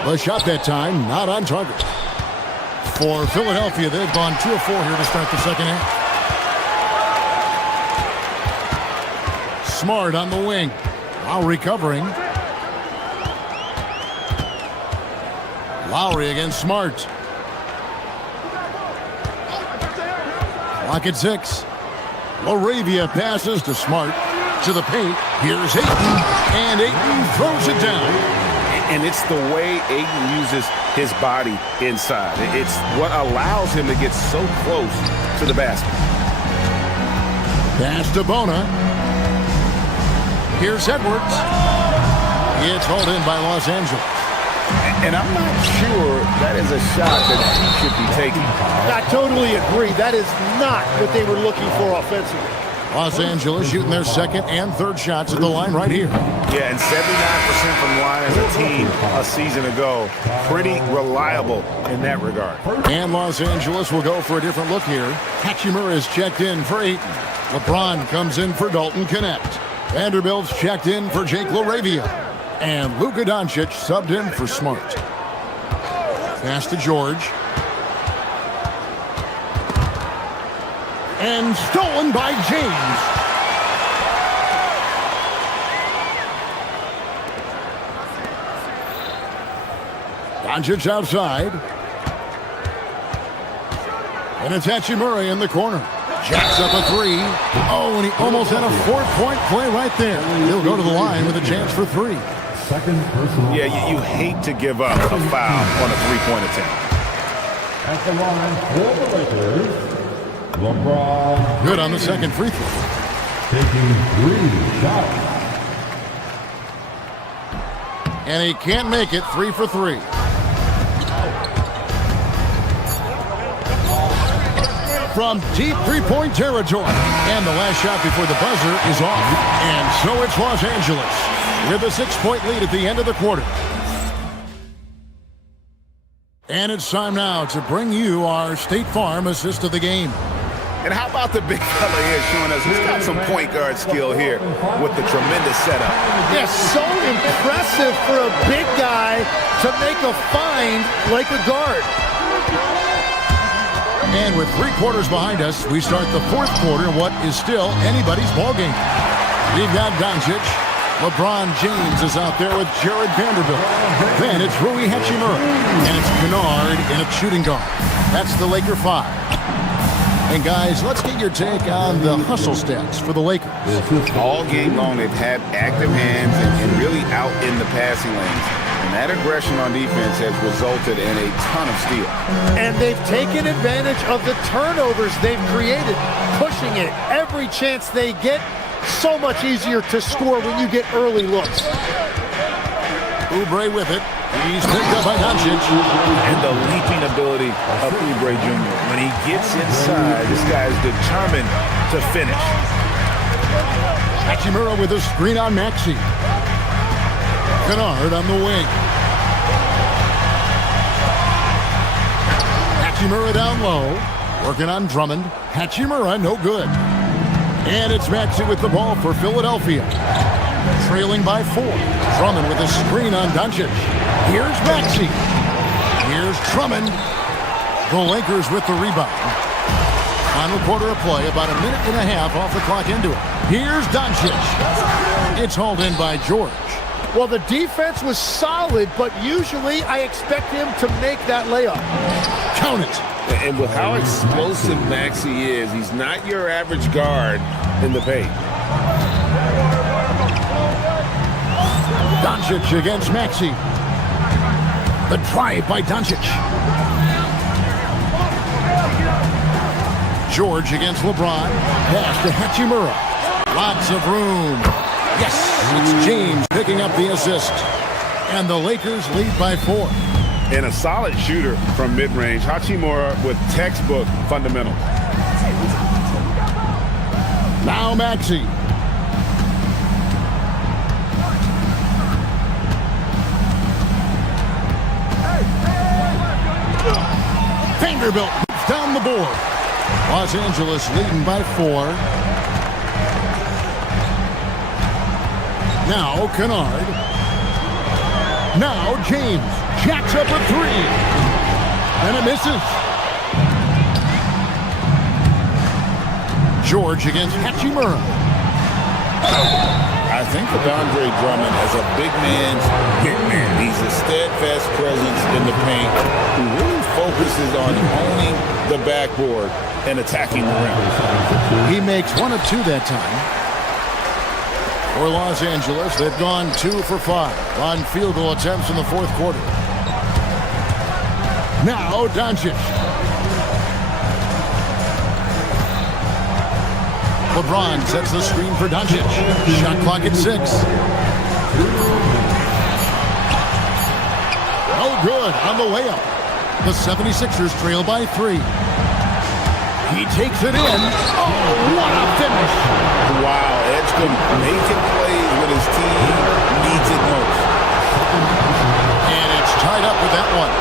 The shot that time not on target. For Philadelphia, they've gone 2 of 4 here to start the second half. Smart on the wing. Lowry covering. Lowry against Smart. Clock at 6. Laravia passes to Smart. To the paint. Here's Ayton. And Ayton throws it down. And it's the way Ayton uses his body inside. It's what allows him to get so close to the basket. Pass to Bona. Here's Edwards. It's hauled in by Los Angeles. And I'm not sure that is a shot that he should be taking. I totally agree. That is not what they were looking for offensively. Los Angeles shooting their second and third shots at the line right here. Yeah, and 79% from the line as a team a season ago. Pretty reliable in that regard. And Los Angeles will go for a different look here. Hachimura is checked in for Ayton. LeBron comes in for Dalton Connect. Vanderbilt's checked in for Jake Laravia. And Luka Doncic subbed in for Smart. Pass to George. And stolen by James. Doncic outside. And it's Hachimura in the corner. Jacks up a 3. Oh, and he almost had a 4-point play right there. He'll go to the line with a chance for 3. Second personal. Yeah, you hate to give up a foul on a three-point attempt. At the line for the Lakers, LeBron. Good on the second free throw. Taking 3 shots. And he can't make it. 3 for 3. From deep three-point territory. And the last shot before the buzzer is off. And so it's Los Angeles with a 6-point lead at the end of the quarter. And it's time now to bring you our State Farm assist of the game. And how about the big fella here showing us he's got some point guard skill here with the tremendous setup. Yes, so impressive for a big guy to make a find like a guard. And with 3 quarters behind us, we start the fourth quarter in what is still anybody's ballgame. We've got Doncic. LeBron James is out there with Jared Vanderbilt. Then it's Rui Hachimura. And it's Kennard in a shooting guard. That's the Laker 5. And guys, let's get your take on the hustle stats for the Lakers. All game long, they've had active hands and really out in the passing lanes. And that aggression on defense has resulted in a ton of steals. And they've taken advantage of the turnovers they've created, pushing it every chance they get. So much easier to score when you get early looks. Oubre with it. He's picked up by Doncic. And the leaping ability of Oubre Jr. When he gets inside, this guy is determined to finish. Hachimura with a screen on Maxey. Kennard on the wing. Hachimura down low. Working on Drummond. Hachimura no good. And it's Maxey with the ball for Philadelphia. Trailing by 4. Drummond with a screen on Doncic. Here's Maxey. Here's Drummond. The Lakers with the rebound. Final quarter of play, about a minute and a half off the clock into it. Here's Doncic. It's hauled in by George. Well, the defense was solid, but usually I expect him to make that layup. Count it. And with how explosive Maxey is, he's not your average guard in the paint. Doncic against Maxey. The drive by Doncic. George against LeBron. Pass to Hachimura. Lots of room. Yes, it's James picking up the assist. And the Lakers lead by 4. And a solid shooter from mid-range. Hachimura with textbook fundamentals. Now Maxey. Vanderbilt moves down the board. Los Angeles leading by 4. Now Kennard. Now James. Jacks up a 3. And it misses. George against Hachimura. I think of Andre Drummond as a big man's big man. He's a steadfast presence in the paint who really focuses on owning the backboard and attacking the rim. He makes 1 of 2 that time. For Los Angeles, they've gone 2 for 5 on field goal attempts in the fourth quarter. Now Doncic. LeBron sets the screen for Doncic. Shot clock at 6. No good on the layup. The 76ers trail by 3. He takes it in. Oh, what a finish. Wow, Edgecombe making plays when his team needs it most. And it's tied up with that one.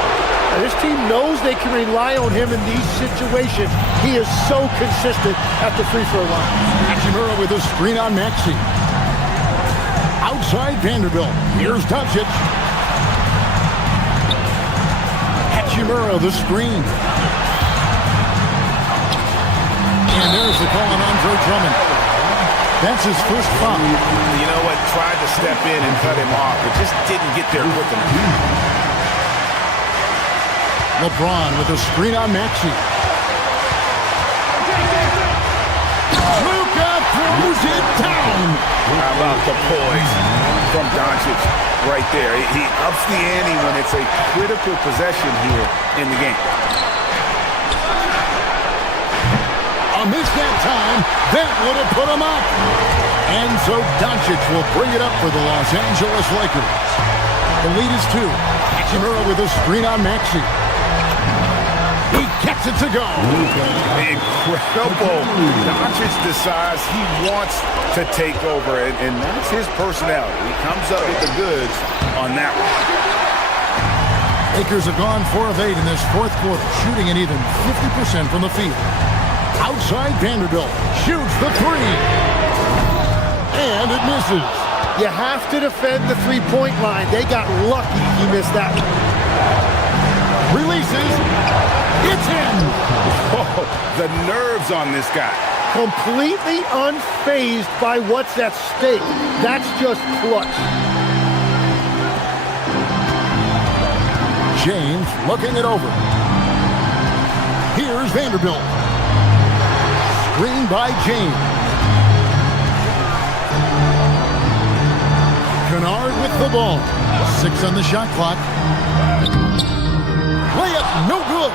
And this team knows they can rely on him in these situations. He is so consistent at the free throw line. Hachimura with a screen on Maxey. Outside Vanderbilt. Here's Doncic. Hachimura the screen. And there's the call on Andre Drummond. That's his first foul. You know what? Tried to step in and cut him off, but just didn't get there quick enough. LeBron with a screen on Maxey. Luka throws it down. How about the poise from Doncic right there? He ups the ante when it's a critical possession here in the game. A miss that time. That would have put him up. And so Doncic will bring it up for the Los Angeles Lakers. The lead is 2. Hachimura with a screen on Maxey. He gets it to go. Incredible. Doncic decides he wants to take over, and that's his personality. He comes up with the goods on that one. Lakers have gone 4 of 8 in this fourth quarter, shooting an even 50% from the field. Outside Vanderbilt shoots the 3. And it misses. You have to defend the three-point line. They got lucky he missed that one. Releases. It's in. Oh, the nerves on this guy. Completely unfazed by what's at stake. That's just clutch. James looking it over. Here's Vanderbilt. Screen by James. Kennard with the ball. 6 on the shot clock. Layup, no good.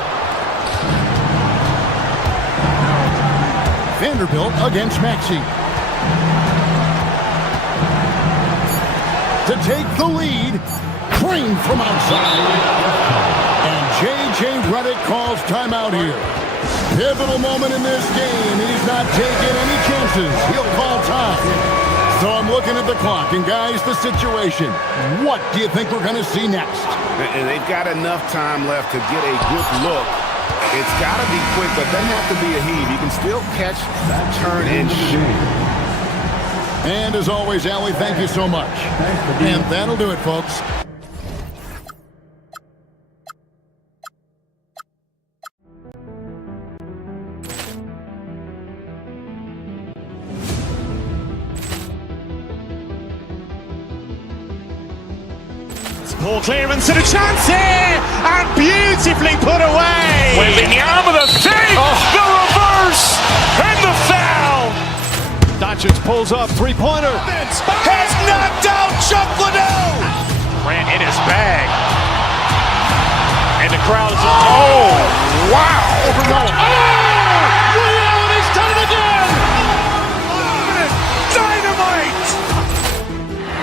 Vanderbilt against Maxey. To take the lead. Train from outside. And J.J. Redick calls timeout here. Pivotal moment in this game. He's not taking any chances. He'll call time. So I'm looking at the clock, and guys, the situation. What do you think we're going to see next? And they've got enough time left to get a good look. It's got to be quick, but doesn't have to be a heave. You can still catch, turn, and shoot. And as always, Allie, thank you so much. And that'll do it, folks. Poor clearance and a chance here, and beautifully put away. Wembanyama with a save, the reverse, and the foul. Doncic pulls up, three-pointer. Has knocked out Chuck Liddell. Ran in his bag. And the crowd is, oh, wow. Liddell, he's done it again. Dynamite.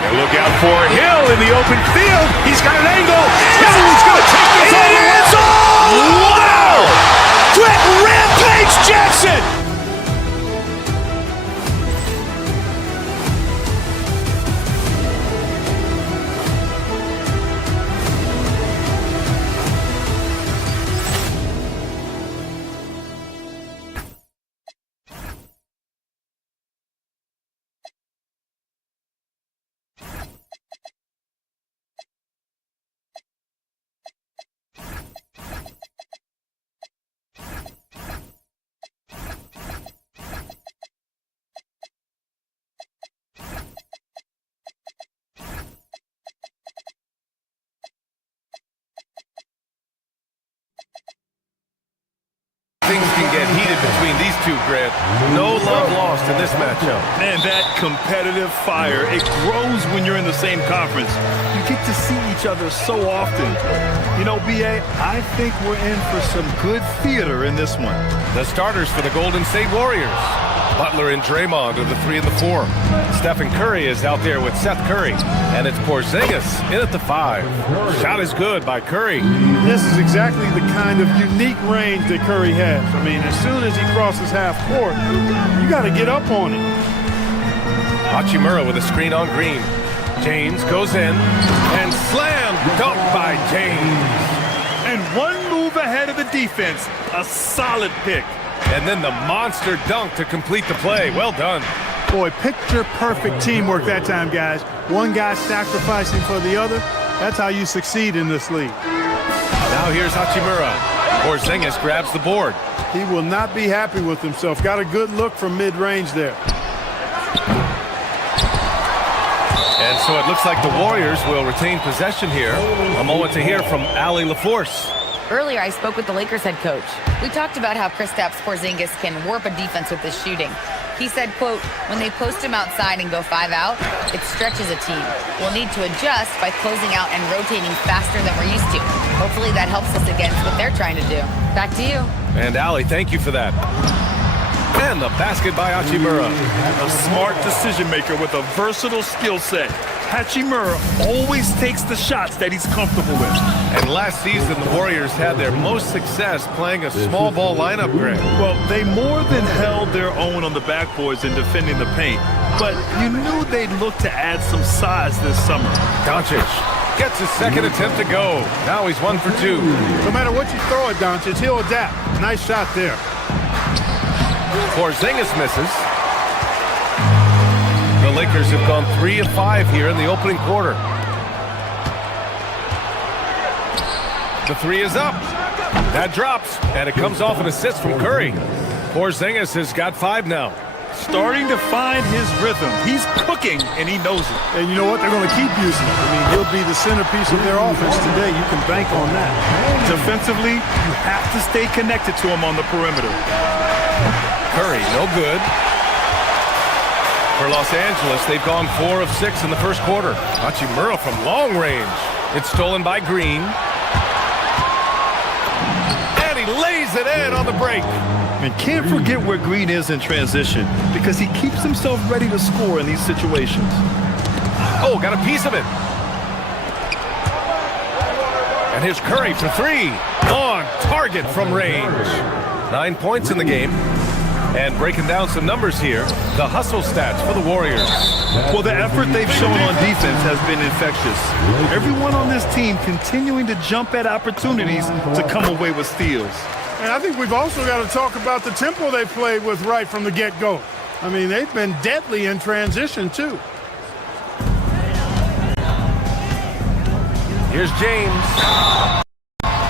And look out for Hill in the open field. He's got an angle. Hill's going to take this all the way. Wow! Quick Rampage Jackson. Things can get heated between these two, Grant. No love lost in this matchup. Man, that competitive fire, it grows when you're in the same conference. You get to see each other so often. You know, B.A., I think we're in for some good theater in this one. The starters for the Golden State Warriors. Butler and Draymond are the 3 and the 4. Stephen Curry is out there with Seth Curry. And it's Porzingis in at the 5. Shot is good by Curry. This is exactly the kind of unique range that Curry has. I mean, as soon as he crosses half court, you got to get up on it. Hachimura with a screen on Green. James goes in and slam dunk by James. And one move ahead of the defense, a solid pick. And then the monster dunk to complete the play. Well done. Boy, picture-perfect teamwork that time, guys. One guy sacrificing for the other. That's how you succeed in this league. Now here's Hachimura. Porzingis grabs the board. He will not be happy with himself. Got a good look from mid-range there. And so it looks like the Warriors will retain possession here. A moment to hear from Allie LaForce. Earlier, I spoke with the Lakers head coach. We talked about how Kristaps Porzingis can warp a defense with his shooting. He said, quote, when they post him outside and go 5 out, it stretches a team. We'll need to adjust by closing out and rotating faster than we're used to. Hopefully that helps us against what they're trying to do. Back to you. And Allie, thank you for that. And the basket by Hachimura. A smart decision maker with a versatile skill set. Hachimura always takes the shots that he's comfortable with. And last season, the Warriors had their most success playing a small ball lineup, Grant. Well, they more than held their own on the backboards in defending the paint. But you knew they'd look to add some size this summer. Doncic gets his second attempt to go. Now he's 1 for 2. No matter what you throw at Doncic, he'll adapt. Nice shot there. Porzingis misses. The Lakers have gone 3 of 5 here in the opening quarter. The 3 is up. That drops, and it comes off an assist from Curry. Porzingis has got 5 now. Starting to find his rhythm. He's cooking, and he knows it. And you know what? They're going to keep using it. I mean, he'll be the centerpiece of their offense today. You can bank on that. Defensively, you have to stay connected to him on the perimeter. Curry, no good. For Los Angeles, they've gone 4 of 6 in the first quarter. Hachimura from long range. It's stolen by Green. And he lays it in on the break. And can't forget where Green is in transition because he keeps himself ready to score in these situations. Oh, got a piece of it. And here's Curry for 3. On target from range. 9 points in the game. And breaking down some numbers here, the hustle stats for the Warriors. Well, the effort they've shown on defense has been infectious. Everyone on this team continuing to jump at opportunities to come away with steals. And I think we've also got to talk about the tempo they played with right from the get-go. I mean, they've been deadly in transition, too. Here's James.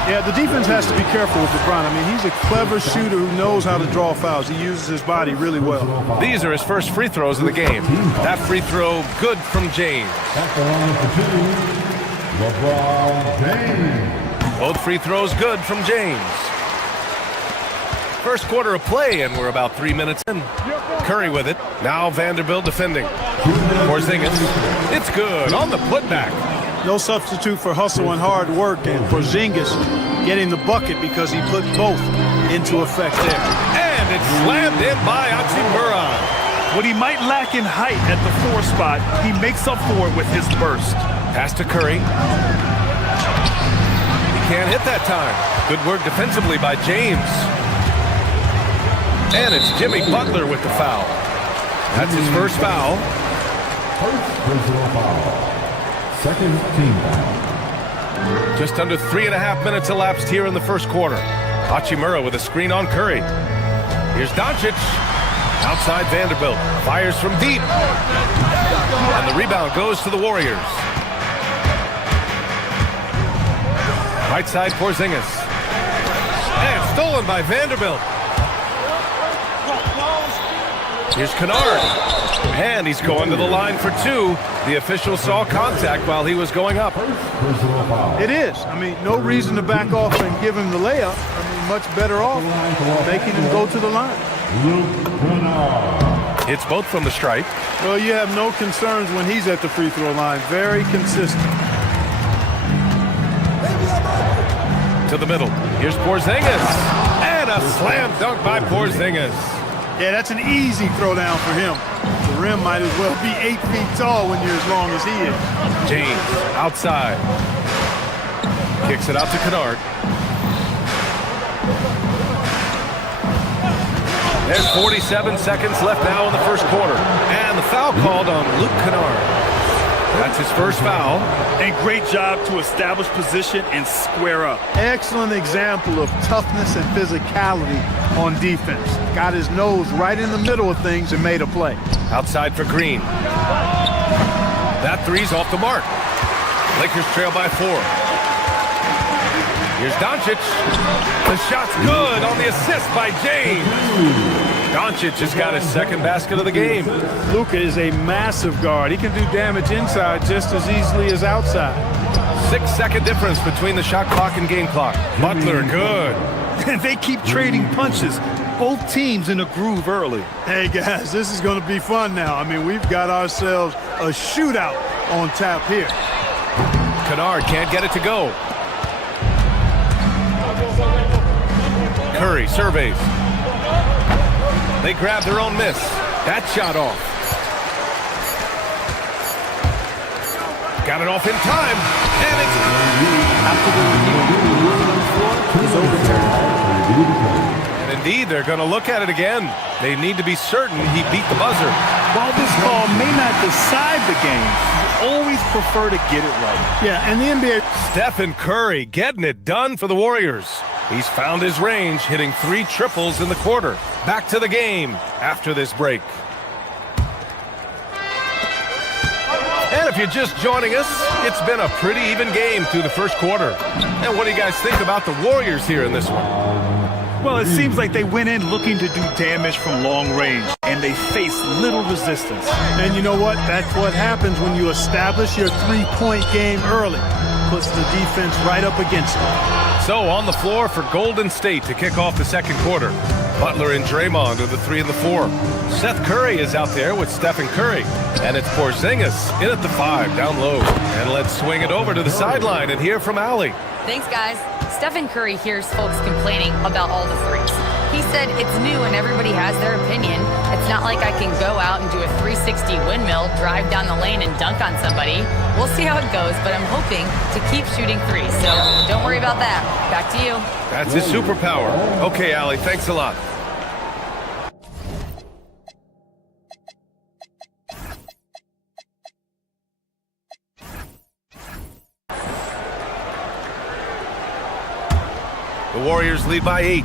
Yeah, the defense has to be careful with LeBron. I mean, he's a clever shooter who knows how to draw fouls. He uses his body really well. These are his first free throws of the game. That free throw, good from James. At the line for 2, LeBron James. Both free throws good from James. First quarter of play, and we're about 3 minutes in. Curry with it. Now Vanderbilt defending. Porzingis. It's good on the putback. No substitute for hustle and hard work, and Porzingis getting the bucket because he put both into effect there. And it's slammed in by Hachimura. What he might lack in height at the 4 spot, he makes up for it with his burst. Pass to Curry. He can't hit that time. Good work defensively by James. And it's Jimmy Butler with the foul. That's his first foul. First personal foul. Second team foul. Just under 3.5 minutes elapsed here in the first quarter. Hachimura with a screen on Curry. Here's Doncic. Outside Vanderbilt. Fires from deep. And the rebound goes to the Warriors. Right side Porzingis. And stolen by Vanderbilt. Here's Kennard. And he's going to the line for 2. The official saw contact while he was going up. Personal foul. It is. I mean, no reason to back off and give him the layup. I mean, much better off making him go to the line. Luke Kennard. It's both from the stripe. Well, you have no concerns when he's at the free throw line. Very consistent. To the middle. Here's Porzingis. And a slam dunk by Porzingis. Yeah, that's an easy throwdown for him. The rim might as well be 8 feet tall when you're as long as he is. James outside. Kicks it out to Kennard. There's 47 seconds left now in the first quarter. And the foul called on Luke Kennard. That's his first foul. And great job to establish position and square up. Excellent example of toughness and physicality on defense. Got his nose right in the middle of things and made a play. Outside for Green. That three's off the mark. Lakers trail by 4. Here's Doncic. The shot's good on the assist by James. Doncic has got his second basket of the game. Luka is a massive guard. He can do damage inside just as easily as outside. 6-second difference between the shot clock and game clock. Butler, good. And they keep trading punches. Both teams in a groove early. Hey, guys, this is going to be fun now. I mean, we've got ourselves a shootout on tap here. Kennard can't get it to go. Curry surveys. They grab their own miss. That shot off. Got it off in time. And it's... After the review, is overturned. And indeed, they're going to look at it again. They need to be certain he beat the buzzer. While this call may not decide the game, you always prefer to get it right. Yeah, and the NBA... Stephen Curry getting it done for the Warriors. He's found his range, hitting 3 triples in the quarter. Back to the game after this break. And if you're just joining us, it's been a pretty even game through the first quarter. And what do you guys think about the Warriors here in this one? Well, it seems like they went in looking to do damage from long range, and they faced little resistance. And you know what? That's what happens when you establish your three-point game early. Puts the defense right up against it. So on the floor for Golden State to kick off the second quarter. Butler and Draymond are the 3 and the 4. Seth Curry is out there with Stephen Curry. And it's Porzingis in at the 5, down low. And let's swing it over to the sideline and hear from Allie. Thanks, guys. Stephen Curry hears folks complaining about all the threes. He said it's new and everybody has their opinion. It's not like I can go out and do a 360 windmill, drive down the lane and dunk on somebody. We'll see how it goes, but I'm hoping to keep shooting threes. So don't worry about that. Back to you. That's his superpower. Okay, Allie, thanks a lot. The Warriors lead by 8.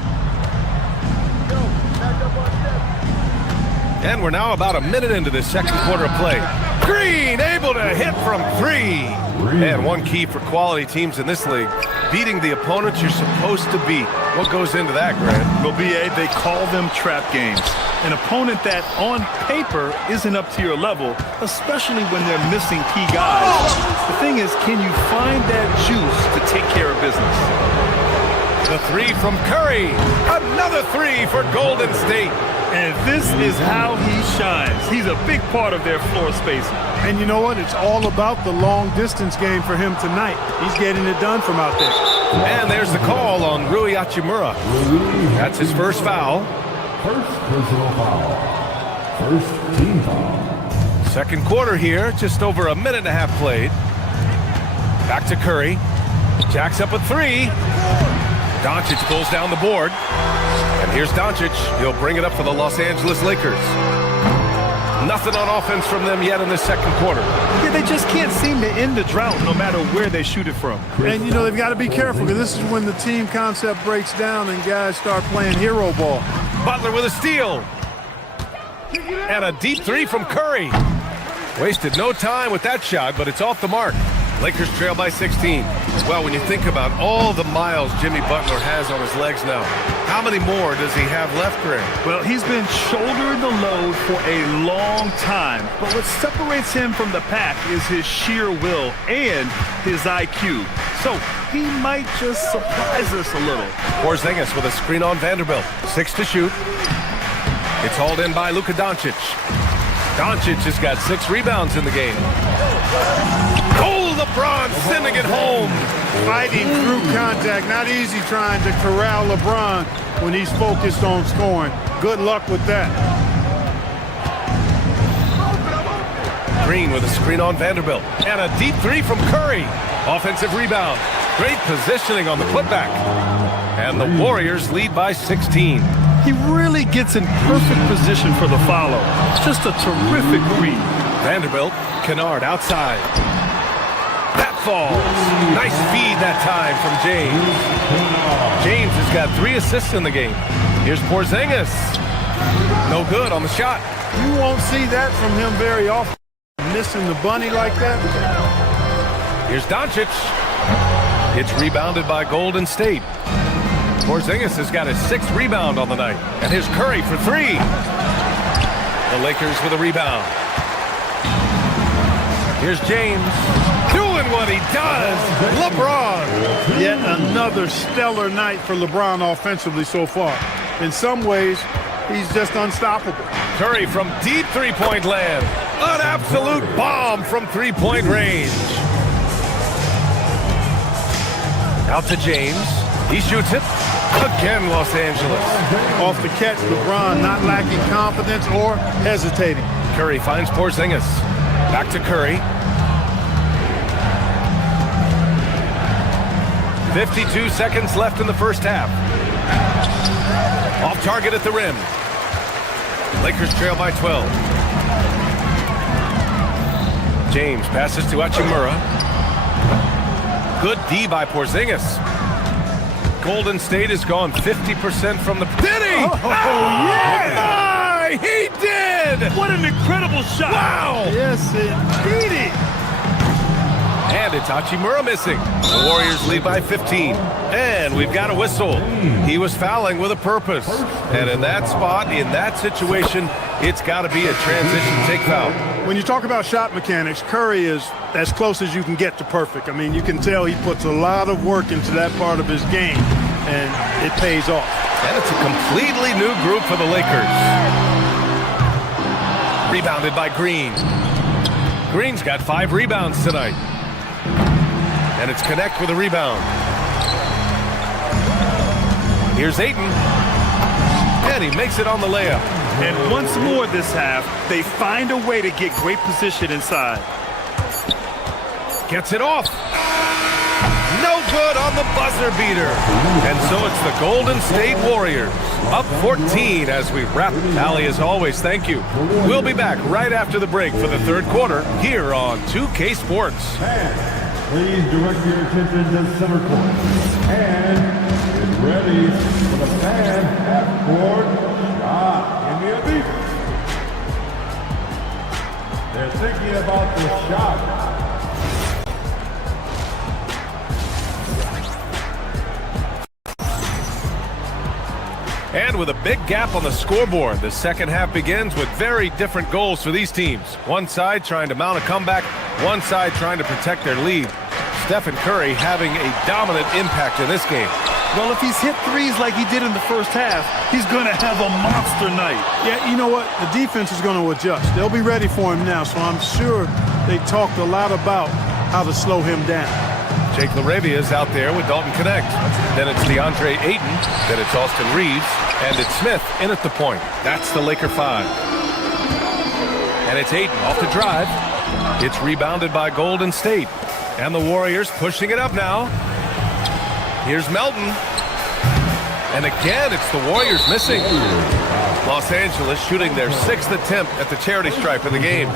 And we're now about a minute into this second quarter of play. Green able to hit from 3. And one key for quality teams in this league, beating the opponents you're supposed to beat. What goes into that, Grant? Well, BA, they call them trap games. An opponent that, on paper, isn't up to your level, especially when they're missing key guys. The thing is, can you find that juice to take care of business? The three from Curry. Another three for Golden State. And this is how he shines. He's a big part of their floor spacing. And you know what? It's all about the long distance game for him tonight. He's getting it done from out there. And there's the call on Rui Hachimura. That's his first foul. First personal foul. First team foul. Second quarter here, just over a minute and a half played. Back to Curry. Jacks up a three. Doncic pulls down the board. And here's Doncic. He'll bring it up for the Los Angeles Lakers. Nothing on offense from them yet in the second quarter. Yeah, they just can't seem to end the drought no matter where they shoot it from. And, you know, they've got to be careful because this is when the team concept breaks down and guys start playing hero ball. Butler with a steal. And a deep three from Curry. Wasted no time with that shot, but it's off the mark. Lakers trail by 16. Well, when you think about all the miles Jimmy Butler has on his legs now, how many more does he have left, Grant? Well, he's been shouldering the load for a long time, but what separates him from the pack is his sheer will and his IQ. So he might just surprise us a little. Porzingis with a screen on Vanderbilt. 6 to shoot. It's hauled in by Luka Doncic. Doncic has got 6 rebounds in the game. Oh, LeBron sending it home. Fighting through contact. Not easy trying to corral LeBron when he's focused on scoring. Good luck with that. Green with a screen on Vanderbilt. And a deep three from Curry. Offensive rebound. Great positioning on the putback. And the Warriors lead by 16. He really gets in perfect position for the follow. Just a terrific read. Vanderbilt, Kennard outside. That falls. Nice feed that time from James. James has got 3 assists in the game. Here's Porzingis. No good on the shot. You won't see that from him very often. Missing the bunny like that. Here's Doncic. It's rebounded by Golden State. Porzingis has got his 6th rebound on the night. And here's Curry for 3. The Lakers with a rebound. Here's James doing what he does. LeBron. Yet another stellar night for LeBron offensively so far. In some ways, he's just unstoppable. Curry from deep three-point land. An absolute bomb from three-point range. Out to James. He shoots it. Again, Los Angeles. Off the catch, LeBron not lacking confidence or hesitating. Curry finds Porzingis. Back to Curry. 52 seconds left in the first half. Off target at the rim. Lakers trail by 12. James passes to Hachimura. Good D by Porzingis. Golden State has gone 50% from the... Did he? Oh, yeah! Oh my! He did! What an incredible shot! Wow! Yes, indeed. And it's Hachimura missing. The Warriors lead by 15. And we've got a whistle. He was fouling with a purpose. And in that spot, in that situation, it's got to be a transition take foul. When you talk about shot mechanics, Curry is as close as you can get to perfect. I mean, you can tell he puts a lot of work into that part of his game, and it pays off. And it's a completely new group for the Lakers. Rebounded by Green. Green's got 5 rebounds tonight. And it's Connect with a rebound. Here's Ayton. And he makes it on the layup. And once more this half, they find a way to get great position inside. Gets it off. No good on the buzzer beater. And so it's the Golden State Warriors up 14 as we wrap. Allie, as always, thank you. We'll be back right after the break for the third quarter here on 2K Sports. Please direct your attention to center court. And get ready for the fan half-court shot. Give me a beat. They're thinking about the shot. And with a big gap on the scoreboard, the second half begins with very different goals for these teams. One side trying to mount a comeback, one side trying to protect their lead. Stephen Curry having a dominant impact in this game. Well, if he's hit threes like he did in the first half, he's going to have a monster night. Yeah, you know what? The defense is going to adjust. They'll be ready for him now, so I'm sure they talked a lot about how to slow him down. Jake LaRavia is out there with Dalton Connect. Then it's DeAndre Ayton. Then it's Austin Reeves. And it's Smith in at the point. That's the Laker 5. And it's Ayton off the drive. It's rebounded by Golden State. And the Warriors pushing it up now. Here's Melton. And again, it's the Warriors missing. Los Angeles shooting their 6th attempt at the charity stripe of the game.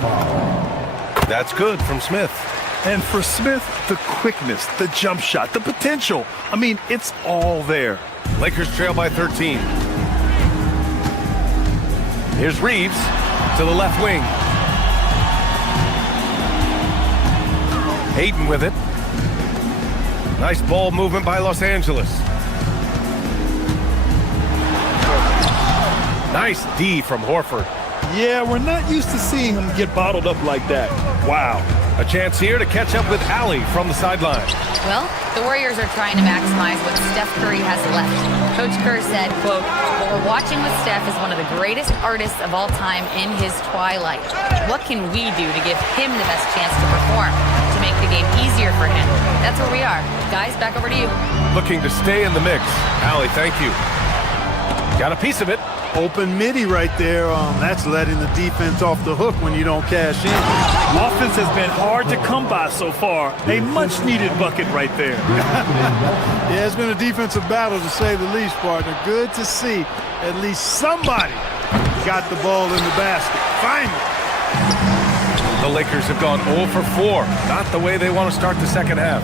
That's good from Smith. And for Smith, the quickness, the jump shot, the potential. I mean, it's all there. Lakers trail by 13. Here's Reeves to the left wing. Ayton with it. Nice ball movement by Los Angeles. Nice D from Horford. Yeah, we're not used to seeing him get bottled up like that. Wow. A chance here to catch up with Allie from the sideline. Well, the Warriors are trying to maximize what Steph Curry has left. Coach Kerr said, quote, "What we're watching with Steph is one of the greatest artists of all time in his twilight. What can we do to give him the best chance to perform, to make the game easier for him?" That's where we are. Guys, back over to you. Looking to stay in the mix. Allie, thank you. Got a piece of it. Open midi right there. That's letting the defense off the hook when you don't cash in. Offense has been hard to come by so far. A much-needed bucket right there. Yeah, it's been a defensive battle, to say the least, partner. Good to see at least somebody got the ball in the basket. Finally. The Lakers have gone 0 for 4. Not the way they want to start the second half.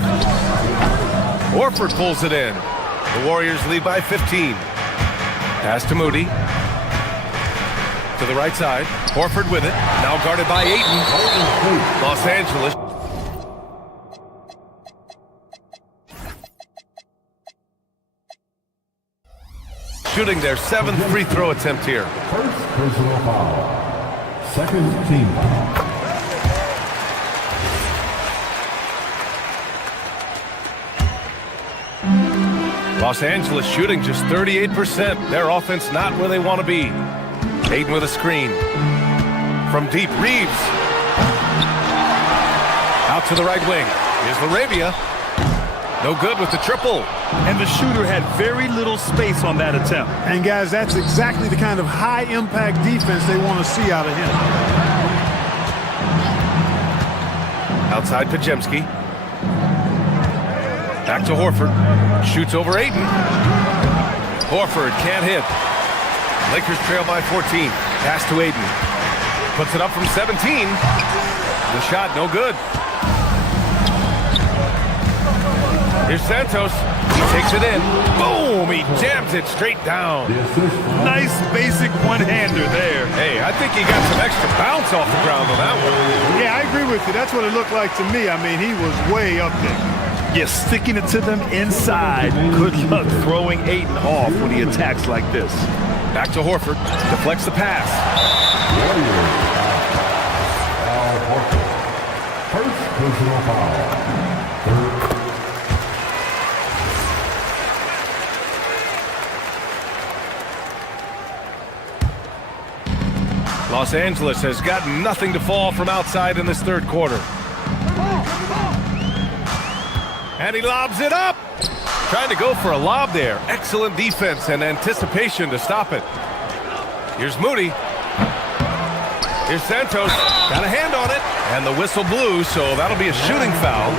Horford pulls it in. The Warriors lead by 15. Pass to Moody. To the right side. Horford with it. Now guarded by Ayton. Los Angeles. Shooting their 7th free throw attempt here. First personal foul. Second team foul. Los Angeles shooting just 38%. Their offense not where they want to be. Ayton with a screen. From deep, Reeves. Out to the right wing. Here's LaRavia. No good with the triple. And the shooter had very little space on that attempt. And guys, that's exactly the kind of high-impact defense they want to see out of him. Outside Pajemski. Back to Horford. Shoots over Ayton. Horford can't hit. Lakers trail by 14. Pass to Ayton. Puts it up from 17. The shot no good. Here's Santos. He takes it in. Boom! He jams it straight down. Nice basic one-hander there. Hey, I think he got some extra bounce off the ground on that one. Yeah, I agree with you. That's what it looked like to me. I mean, he was way up there. Yeah, sticking it to them inside. Good luck throwing Ayton off when he attacks like this. Back to Horford. Deflects the pass. Al Horford. First personal foul. Los Angeles has got nothing to fall from outside in this third quarter. And he lobs it up. Trying to go for a lob there. Excellent defense and anticipation to stop it. Here's Moody. Here's Santos. Got a hand on it. And the whistle blew, so that'll be a shooting foul.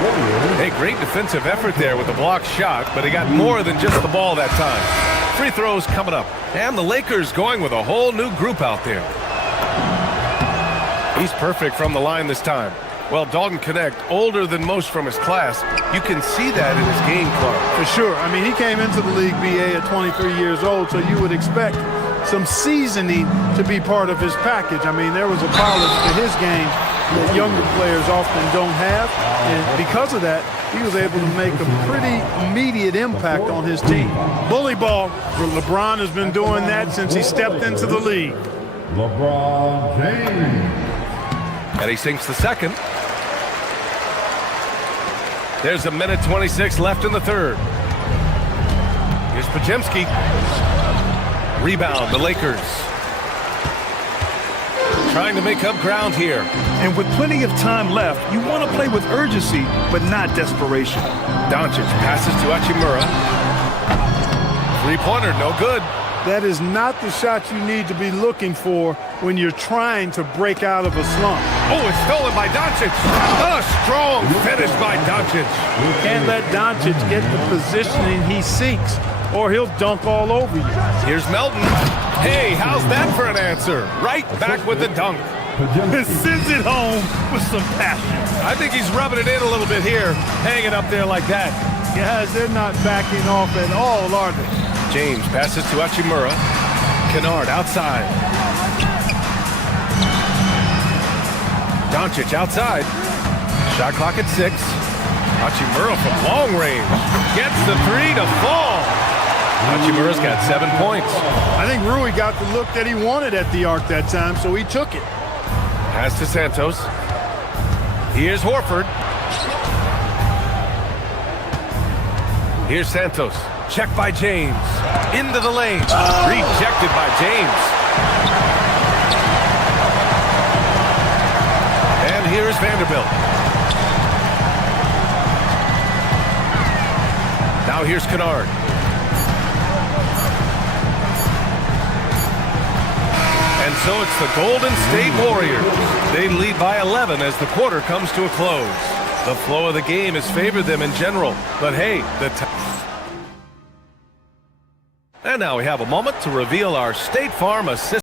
Hey, great defensive effort there with the blocked shot, but he got more than just the ball that time. Free throws coming up. And the Lakers going with a whole new group out there. He's perfect from the line this time. Well, Dalton Connect, older than most from his class, you can see that in his game club. For sure. I mean, he came into the league, BA, at 23 years old, so you would expect some seasoning to be part of his package. I mean, there was a polish to his game that younger players often don't have. And because of that, he was able to make a pretty immediate impact on his team. Bully ball. LeBron has been doing that since he stepped into the league. LeBron James. And he sinks the second. There's a minute 26 left in the third. Here's Podziemski. Rebound, the Lakers. Trying to make up ground here. And with plenty of time left, you want to play with urgency, but not desperation. Doncic passes to Hachimura. Three-pointer, no good. That is not the shot you need to be looking for when you're trying to break out of a slump. Oh, it's stolen by Doncic. A strong finish by Doncic. You can't let Doncic get the positioning he seeks, or he'll dunk all over you. Here's Melton. Hey, how's that for an answer? Right back with the dunk. Sends it home with some passion. I think he's rubbing it in a little bit here, hanging up there like that. Guys, they're not backing off at all, are they? James passes to Hachimura. Kennard outside. Doncic outside. Shot clock at 6. Hachimura from long range. Gets the three to fall. Hachimura's got 7 points. I think Rui got the look that he wanted at the arc that time, so he took it. Pass to Santos. Here's Horford. Here's Santos. Check by James. Into the lane. Rejected by James. And here's Vanderbilt. Now here's Kennard. And so it's the Golden State Warriors. They lead by 11 as the quarter comes to a close. The flow of the game has favored them in general. But hey, and now we have a moment to reveal our State Farm assistant.